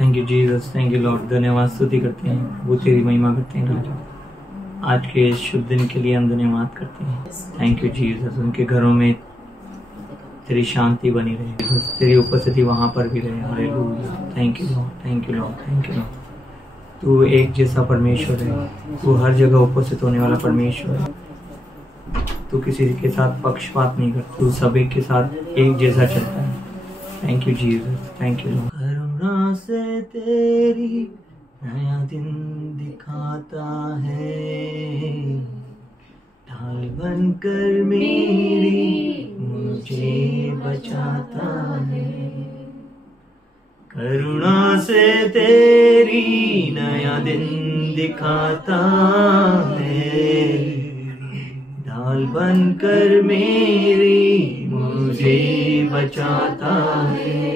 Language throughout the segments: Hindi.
Thank you Jesus, thank you Lord. धन्यवाद, स्तुति करते हैं, वो तेरी महिमा करते हैं राजा। आज के इस शुभ दिन के लिए हम धन्यवाद करते हैं। Thank you Jesus. उनके घरों में तेरी शांति बनी रहे, तेरी उपस्थिति वहां पर भी रहे। Hallelujah. Thank you Lord, thank you Lord, thank you Lord. तू एक जैसा परमेश्वर है, तू हर जगह उपस्थित होने वाला परमेश्वर है। तू किसी के साथ पक्षपात नहीं करता, तू सभी के साथ एक जैसा चलता है। Thank you Jesus, thank you lord. करुणा से तेरी नया दिन दिखाता है, ढाल बनकर मेरी मुझे बचाता है। करुणा से तेरी नया दिन दिखाता है, ढाल बनकर मेरी मुझे बचाता है।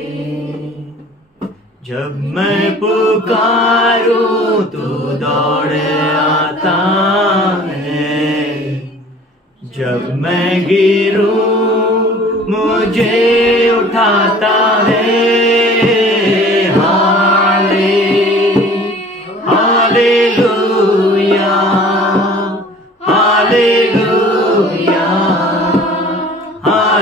जब मैं पुकारूं तो दौड़ आता है, जब मैं गिरूं मुझे उठाता है। Hallelujah, hallelujah, hallelujah, hallelujah,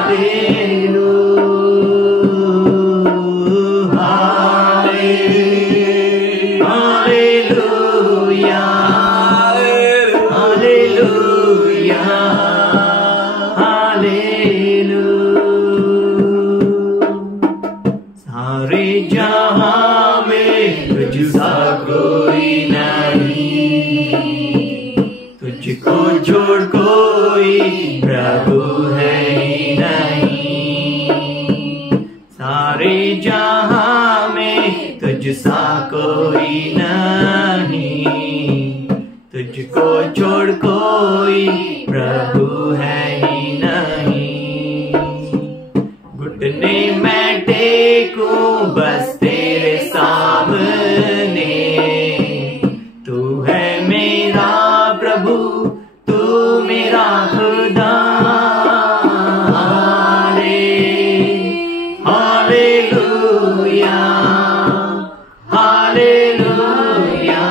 hallelujah, hallelujah. सारे जहां में तुझसा कोई नहीं, तुझको छोड़ कोई प्रभु है ही नहीं। सारे जहां में तुझसा कोई नहीं, तुझको छोड़ कोई प्रभु है ही नहीं। घुटने मैं टेकूं बस तेरे सामने, तू है मेरा प्रभु, तू मेरा खुदा। Hallelujah, hallelujah,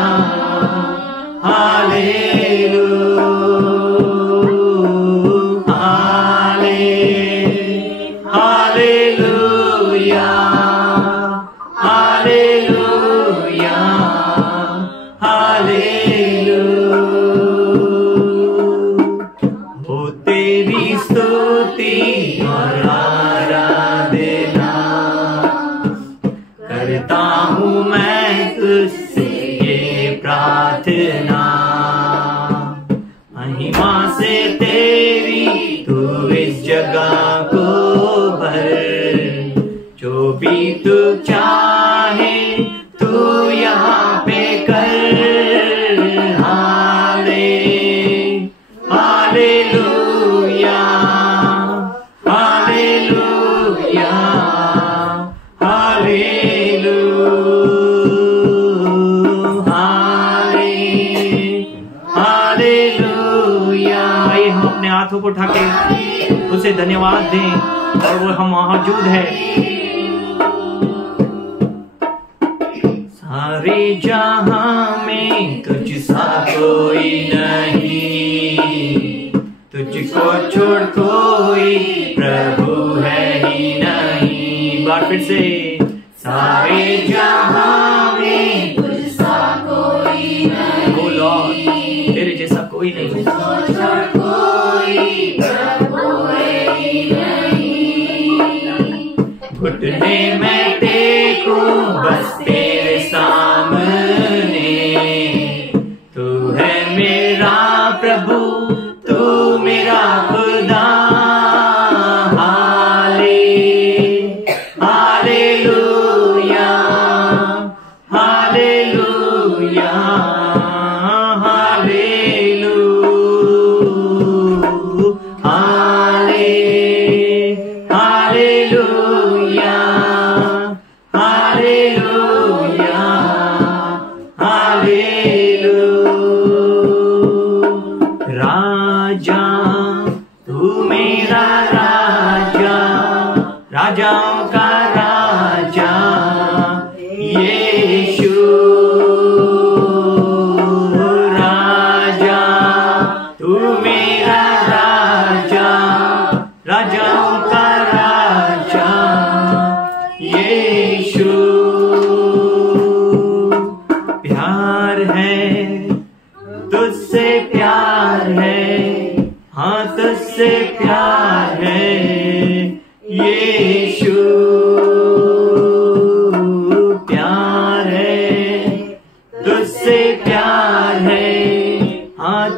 hallelujah, hallelujah, hallelujah, hallelujah. हो तेरी स्तुति और आराधना करता हूँ मैं तुझसे ये प्रार्थना। महिमा से तेरी तू इस जगह को भर, जो भी तू चाहे तू यहाँ पे कर। Hallelujah, hallelujah, hallelujah, hallelujah. आइए हम अपने हाथों को उठा के उसे धन्यवाद दें और वो हम मौजूद है। सारे जहां में तुझसा कोई नहीं, तुझको छोड़ कोई प्रभु है ही नहीं। बार फिर से, सारे जहां में तुझसा कोई नहीं, ओ लॉर्ड तेरे जैसा कोई नहीं, तुझको छोड़ कोई प्रभु है ही नहीं। घुटने में टेकूं बस तेरे सामने, तू है मेरा प्रभु, तू मेरा खुदा। Hallelujah, hallelujah, hallelujah, hallelujah, hallelujah.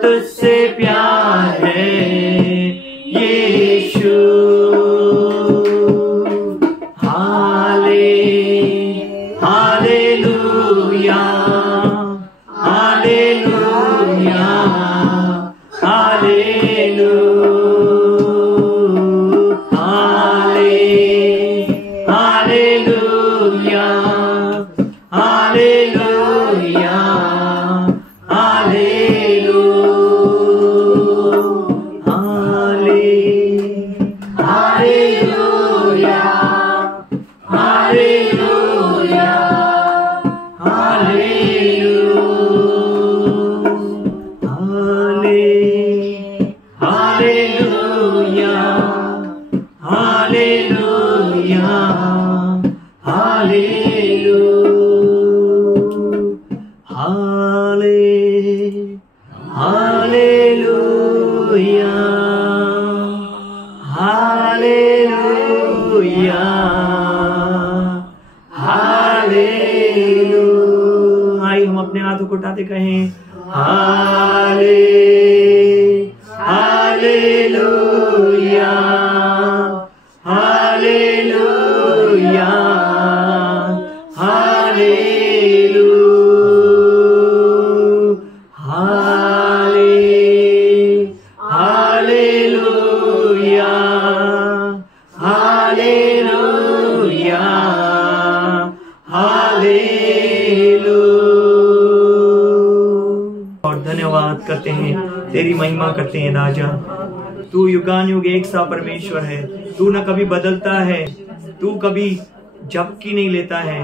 तुझसे प्यार है यीशु। हालेलुया, हालेलुया, हालेलुया, हालेलुया, आइए हम अपने हाथों को उठाते कहें हालेलुया, हालेलुया, हालेलुया, हालेलुया, और धन्यवाद करते हैं, तेरी महिमा करते हैं राजा। तू युगानुयुग एक सा परमेश्वर है। तू न कभी बदलता है, तू कभी झपकी नहीं लेता है,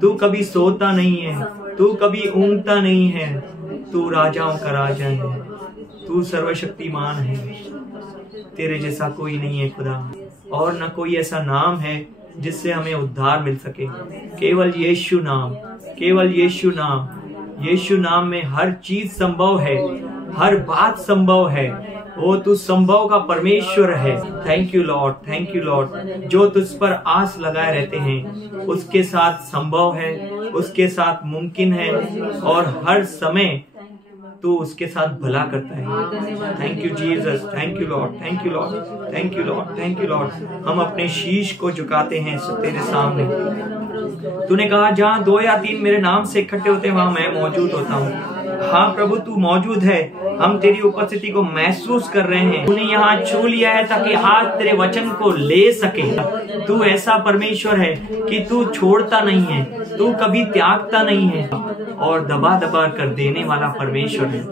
तू कभी सोता नहीं है, तू कभी ऊँघता नहीं है। तू राजाओं का राजा है, तू सर्वशक्तिमान है। तेरे जैसा कोई नहीं है खुदा, और न कोई ऐसा नाम है जिससे हमें उद्धार मिल सके। केवल यीशु नाम, केवल यीशु नाम। यीशु नाम में हर चीज संभव है, हर बात संभव है। वो तू संभव का परमेश्वर है। Thank you Lord, thank you Lord. जो तुझ पर आस लगाए रहते हैं उसके साथ संभव है, उसके साथ मुमकिन है, और हर समय तू उसके साथ भला करता है। Thank you Jesus, thank you Lord, thank you Lord, thank you Lord, thank you Lord. हम अपने शीश को झुकाते हैं तेरे सामने। तूने कहा जहाँ 2 या 3 मेरे नाम से इकट्ठे होते हैं वहां मैं मौजूद होता हूँ। हाँ प्रभु, तू मौजूद है। हम तेरी उपस्थिति को महसूस कर रहे हैं। तूने यहाँ छू लिया है ताकि आज तेरे वचन को ले सके। तू ऐसा परमेश्वर है कि तू छोड़ता नहीं है, तू कभी त्यागता नहीं है, और दबा दबा कर देने वाला परमेश्वर है।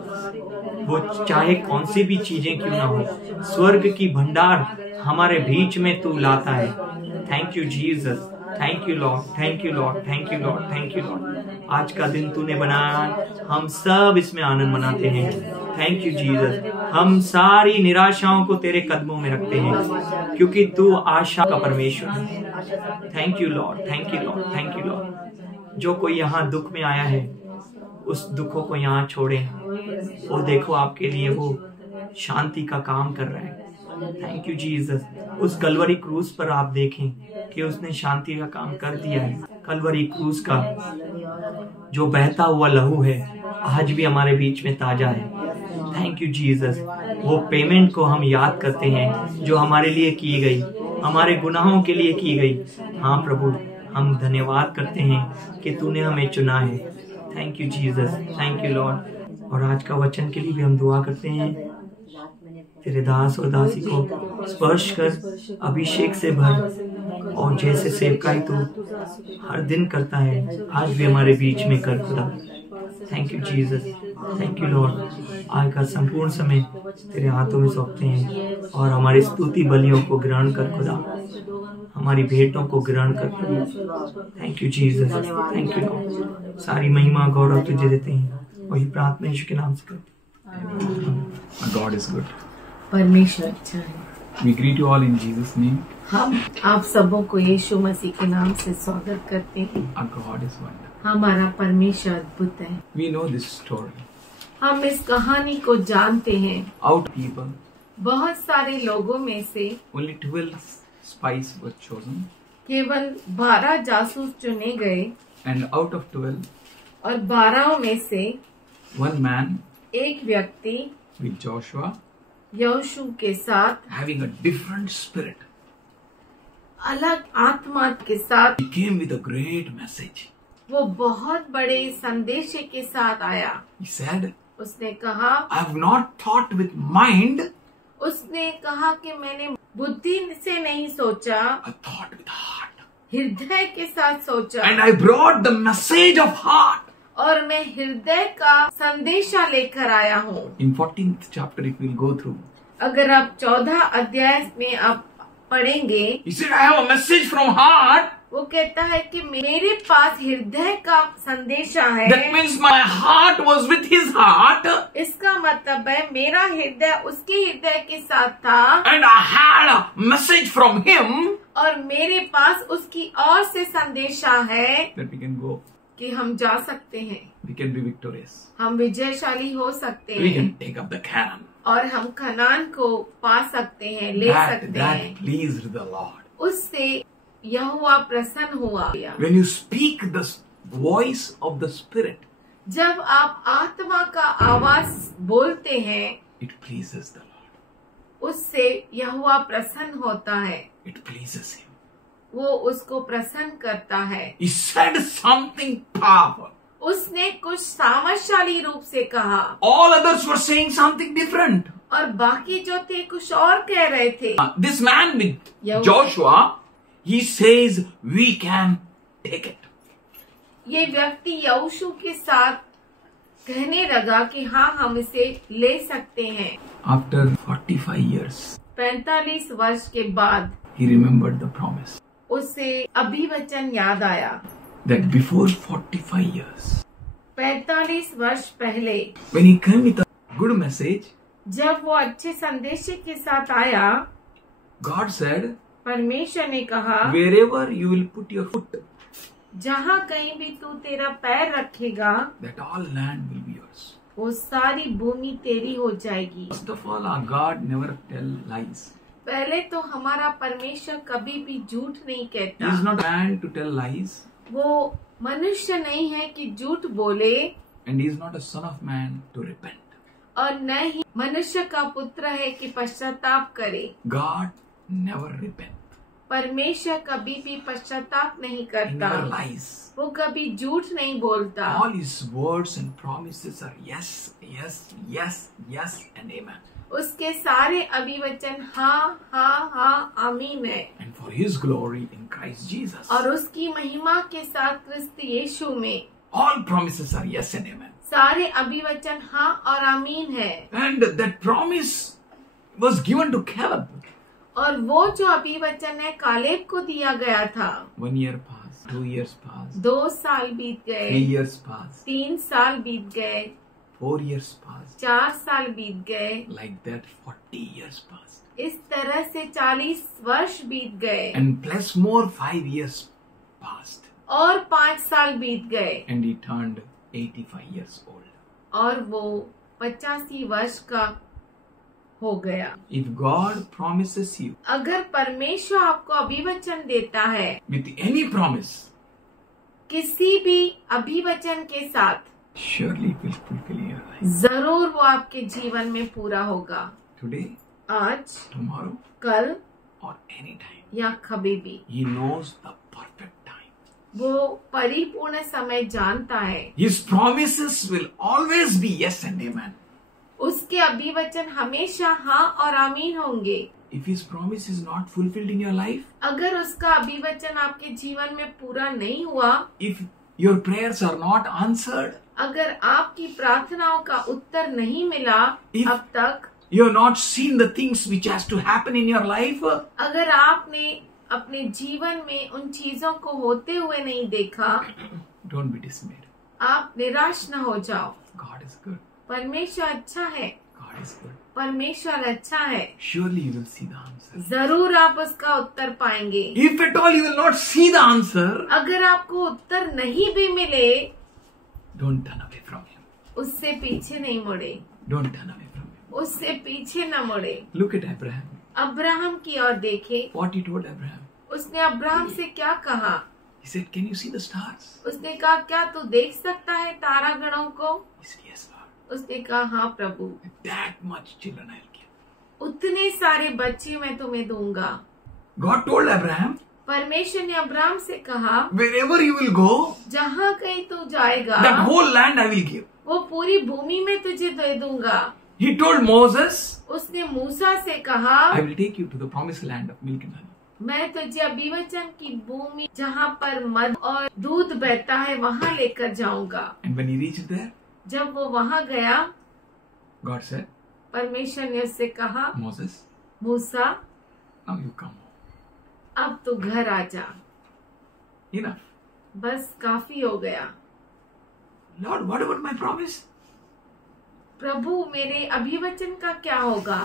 वो चाहे कौन सी भी चीजें क्यों ना हो, स्वर्ग की भंडार हमारे बीच में तू लाता है। Thank you Jesus, thank you Lord, thank you Lord, thank you Lord, thank you Lord. आज का दिन तूने बनाया, हम सब इसमें आनंद मनाते हैं। Thank you Jesus. हम सारी निराशाओं को तेरे कदमों में रखते हैं, क्योंकि तू आशा का परमेश्वर है। Thank you Lord, thank you Lord, thank you Lord. जो कोई यहाँ दुख में आया है उस दुखों को यहाँ छोड़े। वो देखो आपके लिए वो शांति का काम कर रहा है। Thank you Jesus. उस कलवरी क्रूज पर आप देखें कि उसने शांति का काम कर दिया है। कलवरी क्रूज का जो बहता हुआ लहू है आज भी हमारे बीच में ताजा है। Thank you Jesus. वो पेमेंट को हम याद करते हैं जो हमारे लिए की गई, हमारे गुनाहों के लिए की गई। हाँ प्रभु, हम धन्यवाद करते हैं कि तूने हमें चुना है। Thank you Jesus, thank you Lord. और आज का वचन के लिए भी हम दुआ करते हैं। तेरे दास और दासी को स्पर्श कर, अभिषेक से भर, और जैसे सेवकाई तू हर दिन करता है आज भी हमारे बीच में कर खुदा। Thank you Jesus, thank you Lord. आज का संपूर्ण समय तेरे हाथों में सौंपते हैं, और हमारी स्तुति बलियों को ग्रहण कर खुदा, हमारी भेंटों को ग्रहण कर खुदा। Thank you Jesus, thank you Lord. सारी महिमा गौरव तुझे देते हैं, वही प्रार्थना यीशु के नाम से करते हैं। God is good. परमेश्वर अच्छा है। We greet you all in Jesus' name. हम आप सबों को यीशु मसीह के नाम से स्वागत करते हैं। Our God is wonderful. हमारा परमेश्वर अद्भुत है। We know this story. हम इस कहानी को जानते हैं। Out of people, बहुत सारे लोगों में से only 12 spies were chosen, केवल 12 जासूस चुने गए, and out of 12, और 12 में से one man एक व्यक्ति with Joshua यहोशू के साथ having a different spirit. अलग आत्मा के साथ He came with a great message. वो बहुत बड़े संदेश के साथ आया। He said, उसने कहा I have not thought with mind, उसने कहा कि मैंने बुद्धि से नहीं सोचा, I thought with heart. हृदय के साथ सोचा, And I brought the message of heart. और मैं हृदय का संदेशा लेकर आया हूँ। In 14th chapter, if we'll go through, अगर आप 14 अध्याय में आप पढ़ेंगे, he said, I have a message from heart. वो कहता है कि मेरे पास हृदय का संदेशा है। That means my heart was with his heart. इसका मतलब है मेरा हृदय उसके हृदय के साथ था, And I had a message from him और मेरे पास उसकी ओर से संदेशा है that we can go. कि हम जा सकते हैं, We can be victorious. हम विजयशाली हो सकते We हैं, can take up the Canaan. और हम कनान को पा सकते हैं, ले सकते That हैं। pleased the Lord. उससे यहोवा प्रसन्न हुआ। When you speak the voice of the Spirit, जब आप आत्मा का आवाज बोलते हैं, it pleases the Lord. उससे यहोवा प्रसन्न होता है, It pleases him. वो उसको प्रसन्न करता है। He said something powerful. उसने कुछ सामर्थशाली रूप से कहा, All others were saying something different. और बाकी जो थे कुछ और कह रहे थे। This man with Yahweh. Joshua, he says we can take it. ये व्यक्ति यहोशू के साथ कहने लगा कि हाँ, हम इसे ले सकते हैं। After 45 years, 45 वर्ष के बाद he remembered the promise. उसे अभिवचन याद आया। That before 45 years, 45 वर्ष पहले when he came with a good message, जब वो अच्छे संदेश के साथ आया, God said, परमेश्वर ने कहा, wherever you will put your foot, जहाँ कहीं भी तू तेरा पैर रखेगा, that all land will be yours. वो सारी भूमि तेरी हो जाएगी। First of all, our God never tell lies. पहले तो हमारा परमेश्वर कभी भी झूठ नहीं He is कहता। not man to tell lies, वो मनुष्य नहीं है कि झूठ बोले, and he is not a son of man to repent. और न ही मनुष्य का पुत्र है कि पश्चाताप करे। God never repent. परमेश्वर कभी भी पश्चाताप नहीं He करता, never lies. वो कभी झूठ नहीं बोलता। All his words and promises are yes, yes, yes, yes, and amen. उसके सारे अभिवचन हाँ हाँ हाँ आमीन है, And for his glory in Christ Jesus, और उसकी महिमा के साथ क्रिस्त यीशु में all promises are yes and amen. सारे अभिवचन हाँ और आमीन है। And that promise was given to Caleb. और वो जो अभिवचन है कालेब को दिया गया था। 1 year passed, 2 years passed, 2 साल बीत 3 गए, years passed, 3 साल बीत गए, 4 years passed. 4 साल बीत गए, Like that, 40 years passed. इस तरह से 40 वर्ष बीत गए, And plus more 5 years passed. और 5 साल बीत गए, And he turned 85 years old. और वो 85 वर्ष का हो गया। If God promises you अगर परमेश्वर आपको अभिवचन देता है, with any promise, किसी भी अभिवचन के साथ, surely it will fulfill your life. जरूर वो आपके जीवन में पूरा होगा। Today, आज, tomorrow, कल or any time. या कभी भी He knows the perfect time. वो परिपूर्ण समय जानता है। His promises will always be yes and amen. उसके अभिवचन हमेशा हाँ और आमीन होंगे। If his promise is not fulfilled in your life, अगर उसका अभिवचन आपके जीवन में पूरा नहीं हुआ, if your prayers are not answered, अगर आपकी प्रार्थनाओं का उत्तर नहीं मिला If- अब तक, you have not seen the things which has to happen in your life, अगर आपने अपने जीवन में उन चीजों को होते हुए नहीं देखा, don't be dismayed. आप निराश न हो जाओ। God is good. परमेश्वर अच्छा है, God is good. परमेश्वर अच्छा है। Surely you will see the answer. जरूर आप उसका उत्तर पाएंगे। If at all you will not see the answer, अगर आपको उत्तर नहीं भी मिले, don't turn away from him. उससे पीछे नहीं मुड़े, Don't turn away from him. उससे पीछे न मुड़े। Look at Abraham. अब्राहम की ओर देखे। What he told Abraham. उसने अब्राहम से क्या कहा? He said, can you see the stars? उसने कहा, क्या तू देख सकता है तारागणों को? He said, yes, Lord. उसने कहा हाँ प्रभु, That much children I'll give. उतने सारे बच्चे मैं तुम्हें दूंगा। God told Abraham, परमेश्वर ने अब्राहम से कहा, wherever you will go, जहाँ कहीं तू जाएगा that whole land I will give. वो पूरी भूमि में तुझे दे दूंगा। He told Moses, उसने मूसा से कहा, I will take you to the promised land of milk and honey. मैं तुझे अभिवचन की भूमि जहाँ पर मध और दूध बहता है वहाँ लेकर जाऊंगा। And when he reached there, जब वो वहाँ गया, God said, परमेश्वर ने उससे कहा, Moses, Musa now you come home. अब तू घर आ जा, Enough. बस काफी हो गया। Lord, what about my promise? प्रभु मेरे अभिवचन का क्या होगा?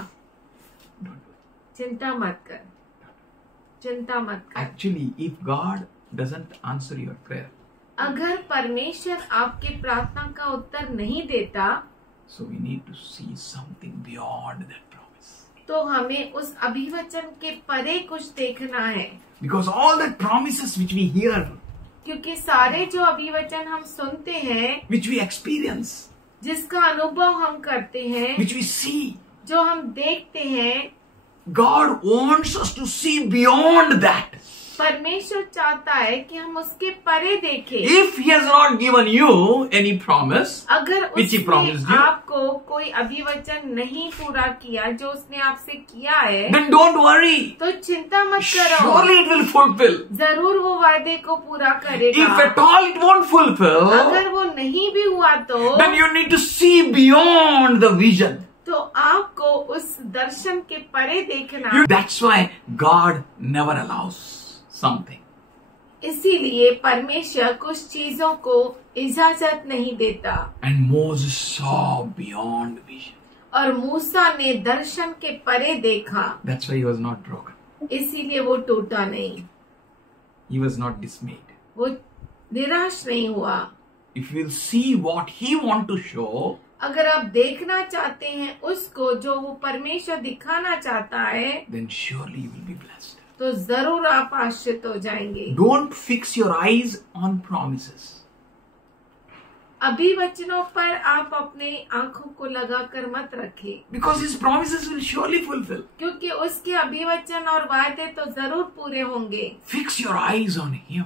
Don't do it. चिंता मत कर, चिंता मत कर। Actually, if God doesn't answer your prayer, अगर परमेश्वर आपके प्रार्थना का उत्तर नहीं देता, so we need to see something beyond that promise. तो हमें उस अभिवचन के परे कुछ देखना है। Because all the promises which we hear, क्योंकि सारे जो अभिवचन हम सुनते हैं, which we experience, जिसका अनुभव हम करते हैं, which we see, जो हम देखते हैं, God wants us to see beyond that. परमेश्वर चाहता है कि हम उसके परे देखें। If He has not given you any promise, अगर which He promised उसने you, आपको कोई अभिवचन नहीं पूरा किया जो उसने आपसे किया है, then don't worry. तो चिंता मत करो, Surely it will fulfill. जरूर वो वादे को पूरा करेगा। If at all it won't fulfill, अगर वो नहीं भी हुआ तो then you need to see beyond the vision. तो आपको उस दर्शन के परे देखना। That's why God never allows something. इसीलिए परमेश्वर कुछ चीजों को इजाजत नहीं देता। And Moses saw beyond vision. और मूसा ने दर्शन के परे देखा, That's why he was not broken. इसीलिए वो टूटा नहीं, He was not dismayed. वो निराश नहीं हुआ। If you will see what He want to show, अगर आप देखना चाहते हैं उसको जो वो परमेश्वर दिखाना चाहता है, then surely you will be blessed. तो जरूर आप आश्रित हो जाएंगे। Don't fix your eyes on promises. अभिवचनों पर आप अपने आंखों को लगाकर मत रखें, Because His promises will surely fulfill. क्योंकि उसके अभिवचन और वायदे तो जरूर पूरे होंगे। Fix your eyes on Him.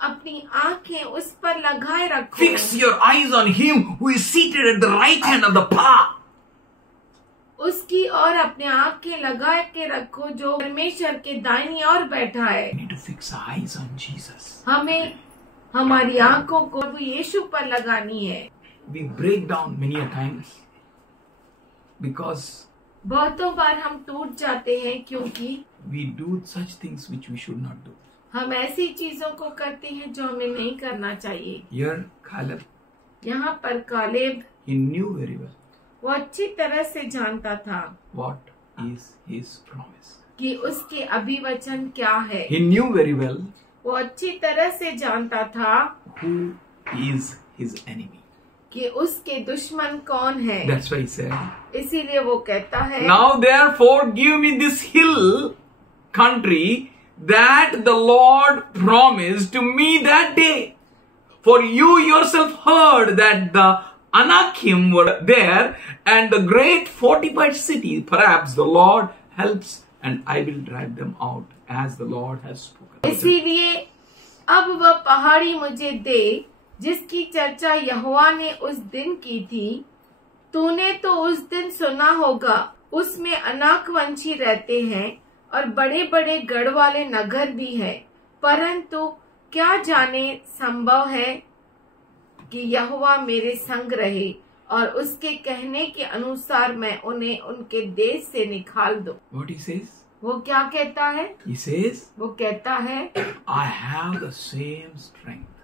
अपनी आंखें उस पर लगाए रखो। Fix your eyes on Him who is seated at the right hand of the power. उसकी और अपने आंखें लगा के रखो जो परमेश्वर के दाहिनी ओर बैठा है। We need to fix our eyes on Jesus. हमें हमारी आंखों को प्रभु यीशु पर लगानी है। We break down many a times because बहुतों बार हम टूट जाते हैं क्योंकि we do such things which we should not do. हम ऐसी चीजों को करते हैं जो हमें नहीं करना चाहिए। Here, Caleb, यहाँ पर Caleb, he knew very well वो अच्छी तरह से जानता था what is his promise. कि उसके अभिवचन क्या है। He knew very well वो अच्छी तरह से जानता था who is his enemy. कि उसके दुश्मन कौन है। That's why he said, इसीलिए वो कहता है, now therefore give me this hill country that the Lord promised to me that day. For you yourself heard that the Anakim were there and the great fortified city. Perhaps the Lord helps and I will drive them out as the Lord has spoken. इसीलिए अब वह पहाड़ी मुझे दे जिसकी चर्चा यहोवा ने उस दिन की थी। तूने तो उस दिन सुना होगा, उसमें अनाकवंशी रहते हैं और बड़े बड़े गढ़ वाले नगर भी है। परंतु क्या जाने संभव है कि यहोवा मेरे संग रहे और उसके कहने के अनुसार मैं उन्हें उनके देश से निकाल दूं। What he says? वो क्या कहता है? He says, वो कहता है, I have the same strength.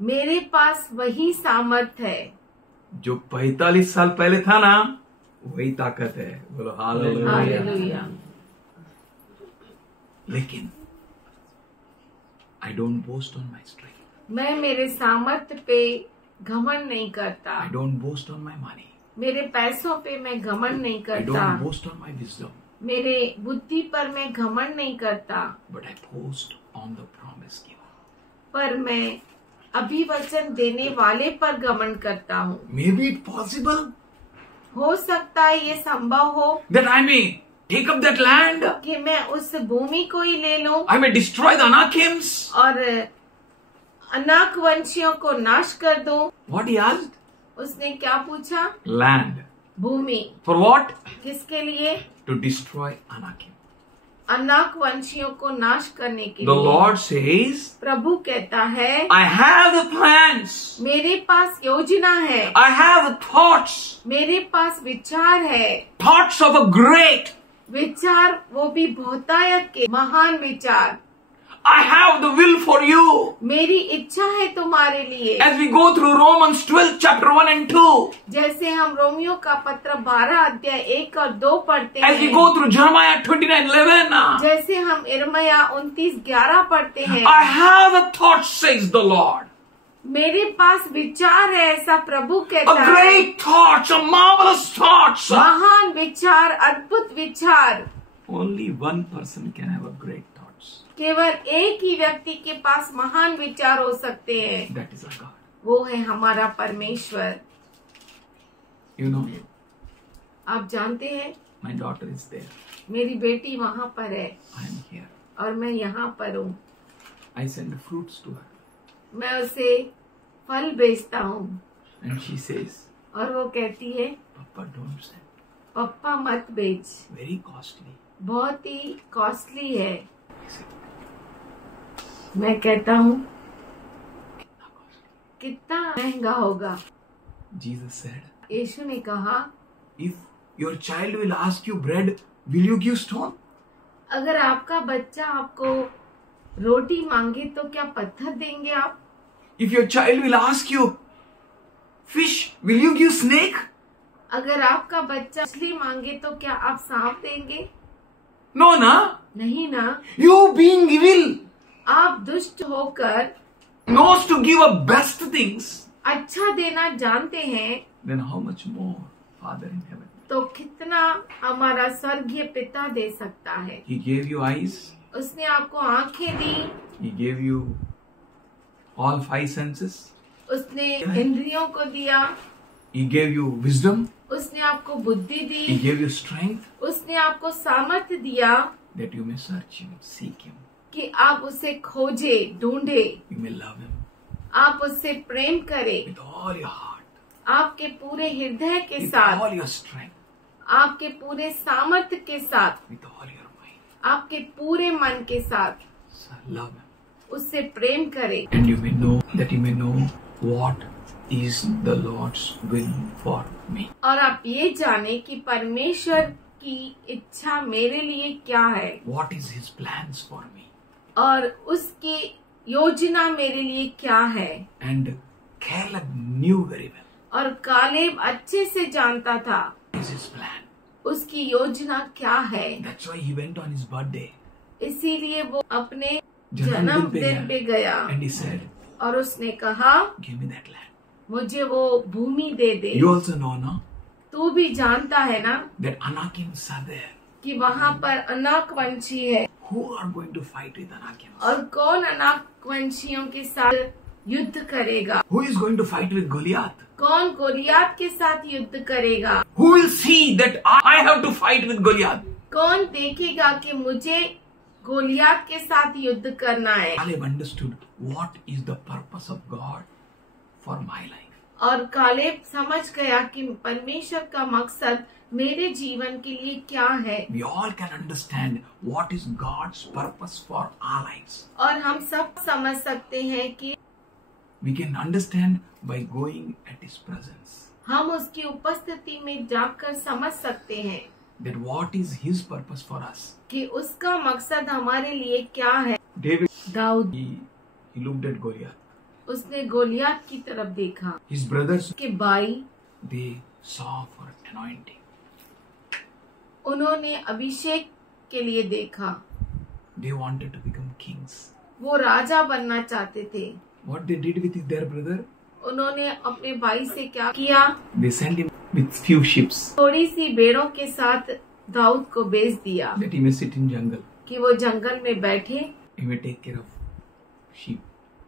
मेरे पास वही सामर्थ है जो 45 साल पहले था ना, वही ताकत है। बोलो हालेलुया। हालेलुया। लेकिन I don't boast on my strength. मैं मेरे सामर्थ पे घमंड नहीं करता, I don't boast on my money. मेरे पैसों पे मैं घमंड नहीं I करता, don't boast on my wisdom. मेरे बुद्धि पर मैं घमंड नहीं करता, But I boast on the promise given. पर मैं अभिवचन देने वाले पर घमंड करता हूँ। Maybe it's possible हो सकता है ये संभव हो that I may take up that land. कि मैं उस भूमि को ही ले लूं I may destroy the Anakims. और अनाक वंशियों को नाश कर दूं। What he asked? उसने क्या पूछा? Land. भूमि। For what? किसके लिए? To destroy Anakim. अनाक वंशियों को नाश करने के The लिए। Lord says, प्रभु कहता है, I have the plans. मेरे पास योजना है, I have the thoughts. मेरे पास विचार है। Thoughts of a great. विचार वो भी बहुतायत के महान विचार। I have the will for you. मेरी इच्छा है तुम्हारे लिए। As we go through Romans 12 chapter 1 and 2. जैसे हम रोमियो का पत्र 12 अध्याय 1 और 2 पढ़ते As we हैं, go through Jeremiah 29:11. जैसे हम इर्मया 29:11 पढ़ते हैं, I have a thought, says the Lord. मेरे पास विचार है, ऐसा प्रभु A कहता है। great thoughts, a marvelous thoughts. महान विचार, अद्भुत विचार। Only one person can have a great thoughts. केवल एक ही व्यक्ति के पास महान विचार हो सकते हैं, That is our God. वो है हमारा परमेश्वर। You know, आप जानते हैं, my daughter is there. मेरी बेटी वहाँ पर है I am here. और मैं यहाँ पर हूँ। I send fruits to her. मैं उसे फल बेचता हूँ And she says, और वो कहती है, Papa, don't send. पप्पा मत बेच, Very costly. बहुत ही कॉस्टली है। I said, मैं कहता हूँ "Kitna costly?" कितना महंगा होगा। Jesus said, यीशु ने कहा, if your child will ask you bread, will you give stone? अगर आपका बच्चा आपको रोटी मांगे तो क्या पत्थर देंगे आप? If your child will ask you fish, will you give snake? अगर आपका बच्चा मछली मांगे तो क्या आप सांप देंगे? No, na. नहीं ना। You being evil आप दुष्ट होकर knows to give up best things. अच्छा देना जानते हैं, Then how much more Father in heaven? तो कितना हमारा स्वर्गीय पिता दे सकता है। He gave you eyes. उसने आपको आंखें दी, He gave you all 5 senses. उसने इंद्रियों को दिया, He gave you wisdom. उसने आपको बुद्धि He the, gave you strength उसने आपको सामर्थ्य दिया that you may search Him, seek Him. कि आप उसे खोजे, ढूंढे, You may love Him आप उससे प्रेम करें, with all your heart, आपके पूरे हृदय के with साथ, all your strength, आपके पूरे सामर्थ्य के साथ, with all your mind. आपके पूरे मन के साथ So love Him. उससे प्रेम करें। And you may know that you may know what is the Lord's will for me. और आप ये जाने कि परमेश्वर की इच्छा मेरे लिए क्या है What is His plans for me. और उसकी योजना मेरे लिए क्या है। And Caleb knew very well और कालेब अच्छे से जानता था what is His plan. उसकी योजना क्या है। That's why he went on his birthday. इसीलिए वो अपने जन्मदिन जन्मदिन पे गया And he said, और उसने कहा, give me that land. मुझे वो भूमि दे दे। You also know, no? तू भी जानता है ना That Anakims are there. कि वहाँ पर अनाक वंशी है। Who are going to fight with Anakims? और कौन अनाक वंशियों के साथ युद्ध करेगा? Who is going to fight with Goliath? कौन गोलियात के साथ युद्ध करेगा? Who will see that I have to fight with Goliath? कौन देखेगा कि मुझे गोलियात के साथ युद्ध करना है? Caleb understood what is the purpose of God for my life. और कालेब समझ गया कि परमेश्वर का मकसद मेरे जीवन के लिए क्या है। We all can understand what is God's purpose for our lives. और हम सब समझ सकते हैं कि We can understand by going at His presence. हम उसकी उपस्थिति में जाकर समझ सकते हैं That what is His purpose for us. कि उसका मकसद हमारे लिए क्या है। David, दाऊद he looked at Goliath. उसने गोलियात की तरफ देखा, His brothers, के भाई they saw for anointing. उन्होंने अभिषेक के लिए देखा, They wanted to become kings. वो राजा बनना चाहते थे। What they did with their brother? उन्होंने अपने भाई से क्या किया? They sent him with few ships थोड़ी सी भेड़ों के साथ दाऊद को भेज दिया that he may sit in jungle. कि वो जंगल में बैठे He may take care of sheep.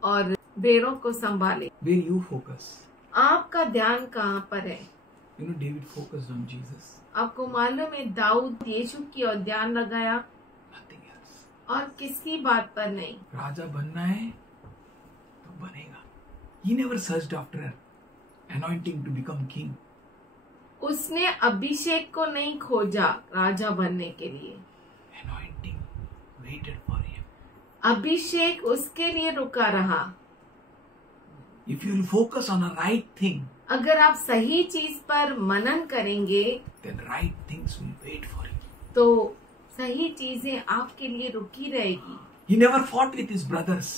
और बेरों को संभाले। Where you focus? आपका ध्यान कहाँ पर है? You know, David focused on Jesus. आपको मालूम है दाऊद यीशु की ओर ध्यान लगाया Nothing else. और किसी बात पर नहीं। राजा बनना है तो बनेगा. He never searched after anointing to become king. उसने अभिषेक को नहीं खोजा राजा बनने के लिए। Anointing waited for him. अभिषेक उसके लिए रुका रहा। If you will focus on a right thing, अगर आप सही चीज पर मनन करेंगे then right things will wait for you. तो सही चीजें आपके लिए रुकी रहेगी। He never fought with his brothers.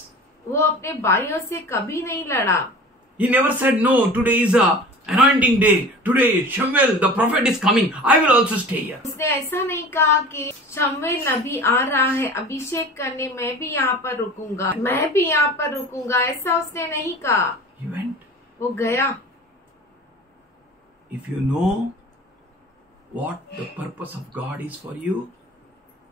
वो अपने भाइयों से कभी नहीं लड़ा। He never said, no, today is a anointing day. Today, Shamuel, the prophet is coming. I will also stay here. उसने ऐसा नहीं कहा कि शमूएल नबी आ रहा है अभिषेक करने, मैं भी यहाँ पर रुकूंगा, मैं भी यहाँ पर रुकूंगा, ऐसा उसने नहीं कहा। He went. वो गया। If you know what the purpose of God is for you,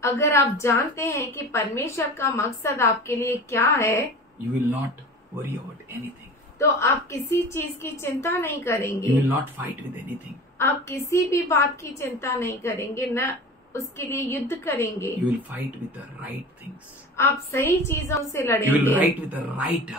अगर आप जानते हैं कि परमेश्वर का मकसद आपके लिए क्या है, you will not worry about anything. तो आप किसी चीज की चिंता नहीं You करेंगे। will not fight with anything. आप किसी भी बात की चिंता नहीं करेंगे, न उसके लिए युद्ध करेंगे। You will fight with the right things. आप सही चीजों से You will लड़ेंगे। fight with the right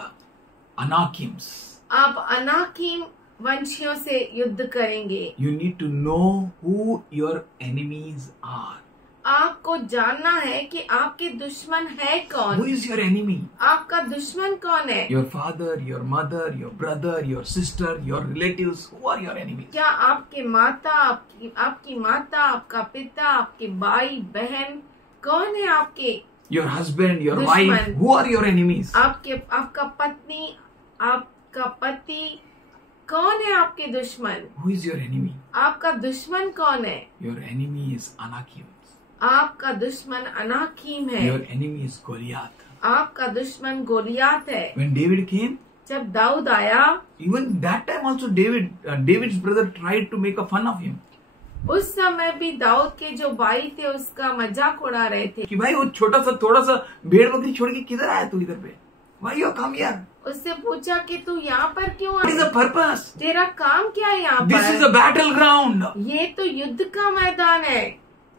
Anakims. आप अनाकीम वंशियों से युद्ध करेंगे। You need to know who your enemies are. आपको जानना है कि आपके दुश्मन है Who कौन। is your enemy? आपका दुश्मन कौन है? Your father, your mother, your brother, your sister, your relatives. Who are your enemies? क्या आपके माता, आपकी माता, आपका पिता, आपके भाई बहन, कौन है आपके? Your husband, your दुश्मन। wife. Who are your enemies? आपका पत्नी, आपका पति, कौन है आपके दुश्मन? Who is your enemy? आपका दुश्मन कौन है? Your enemy is Anakim. आपका दुश्मन अनाकीम है। Your enemy is Goliath. आपका दुश्मन गोलियात है। When David came, जब दाऊद आया, even that time also David's brother tried to make a fun of him. उस समय भी दाऊद के जो भाई थे उसका मजाक उड़ा रहे थे कि भाई वो छोटा सा थोड़ा सा भेड़ बकरी छोड़ के किधर आया तू इधर पे? Why you come here? उससे पूछा कि तू यहाँ पर क्यों What is the आया? purpose? तेरा काम क्या है यहाँ This is a पर? battleground. ये तो युद्ध का मैदान है।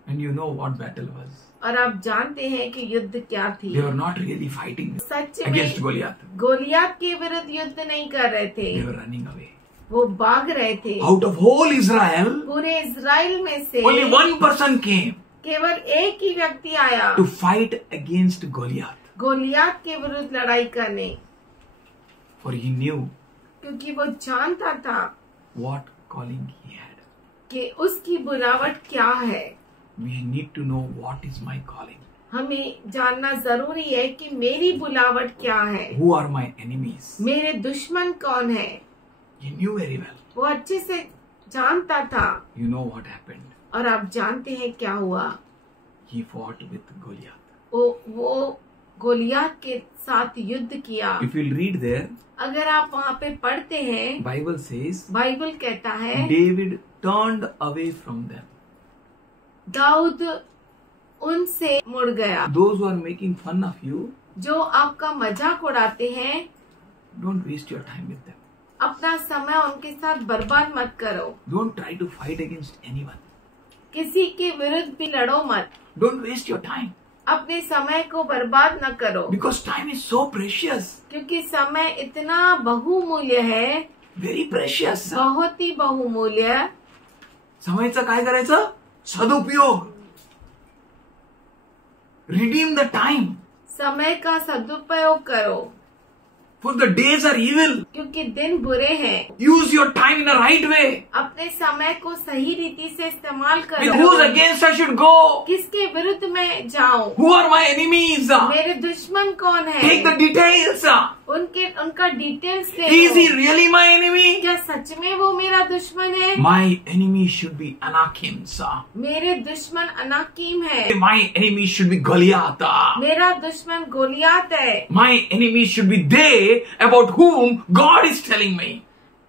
And you know what battle was? और आप जानते हैं कि युद्ध क्या थी। They were not really fighting such against में Goliath. गोलियात के विरुद्ध युद्ध नहीं कर रहे थे, They were running away. वो भाग रहे थे। Out of whole Israel, पूरे इज़राइल में से only one person came केवल एक ही व्यक्ति आया to fight against Goliath. Goliath के विरुद्ध लड़ाई करने, For he knew क्योंकि वो जानता था what calling he had. कि उसकी बुलावट क्या है। We need to know what is my calling. हमें जानना जरूरी है कि मेरी बुलावट क्या है, Who are my enemies? मेरे दुश्मन कौन है। He knew very well. वो अच्छे से जानता था। You know what happened? और आप जानते हैं क्या हुआ? He fought with Goliath. वो गोलियात के साथ युद्ध किया। If you'll read there, अगर आप वहाँ पे पढ़ते हैं, Bible says बाइबल कहता है David turned away from them. Dawood उनसे मुड़ गया। Those who are making fun of you, जो आपका मजाक उड़ाते हैं, don't waste your time with them. अपना समय उनके साथ बर्बाद मत करो। Don't try to fight against anyone. किसी के विरुद्ध भी लड़ो मत। Don't waste your time. अपने समय को बर्बाद न करो, Because time is so precious. क्योंकि समय इतना बहुमूल्य है, Very precious. बहुत ही बहुमूल्य। समयाचा काय करायचं? सदुपयोग. Redeem the time. समय का सदुपयोग करो, For the days are evil. क्योंकि दिन बुरे हैं। Use your time in a right way. अपने समय को सही रीति से इस्तेमाल With whose करो। against I should go? किसके विरुद्ध मैं जाऊं? Who are my enemies? मेरे दुश्मन कौन है? Take the details. उनका डिटेल्स ले Is he low. really my enemy? क्या सच में वो मेरा दुश्मन है? My enemy should be Anakims. मेरे दुश्मन अनाकीम है। My enemy should be Goliath. मेरा दुश्मन गोलियात है। My enemy should be they about whom God is telling me.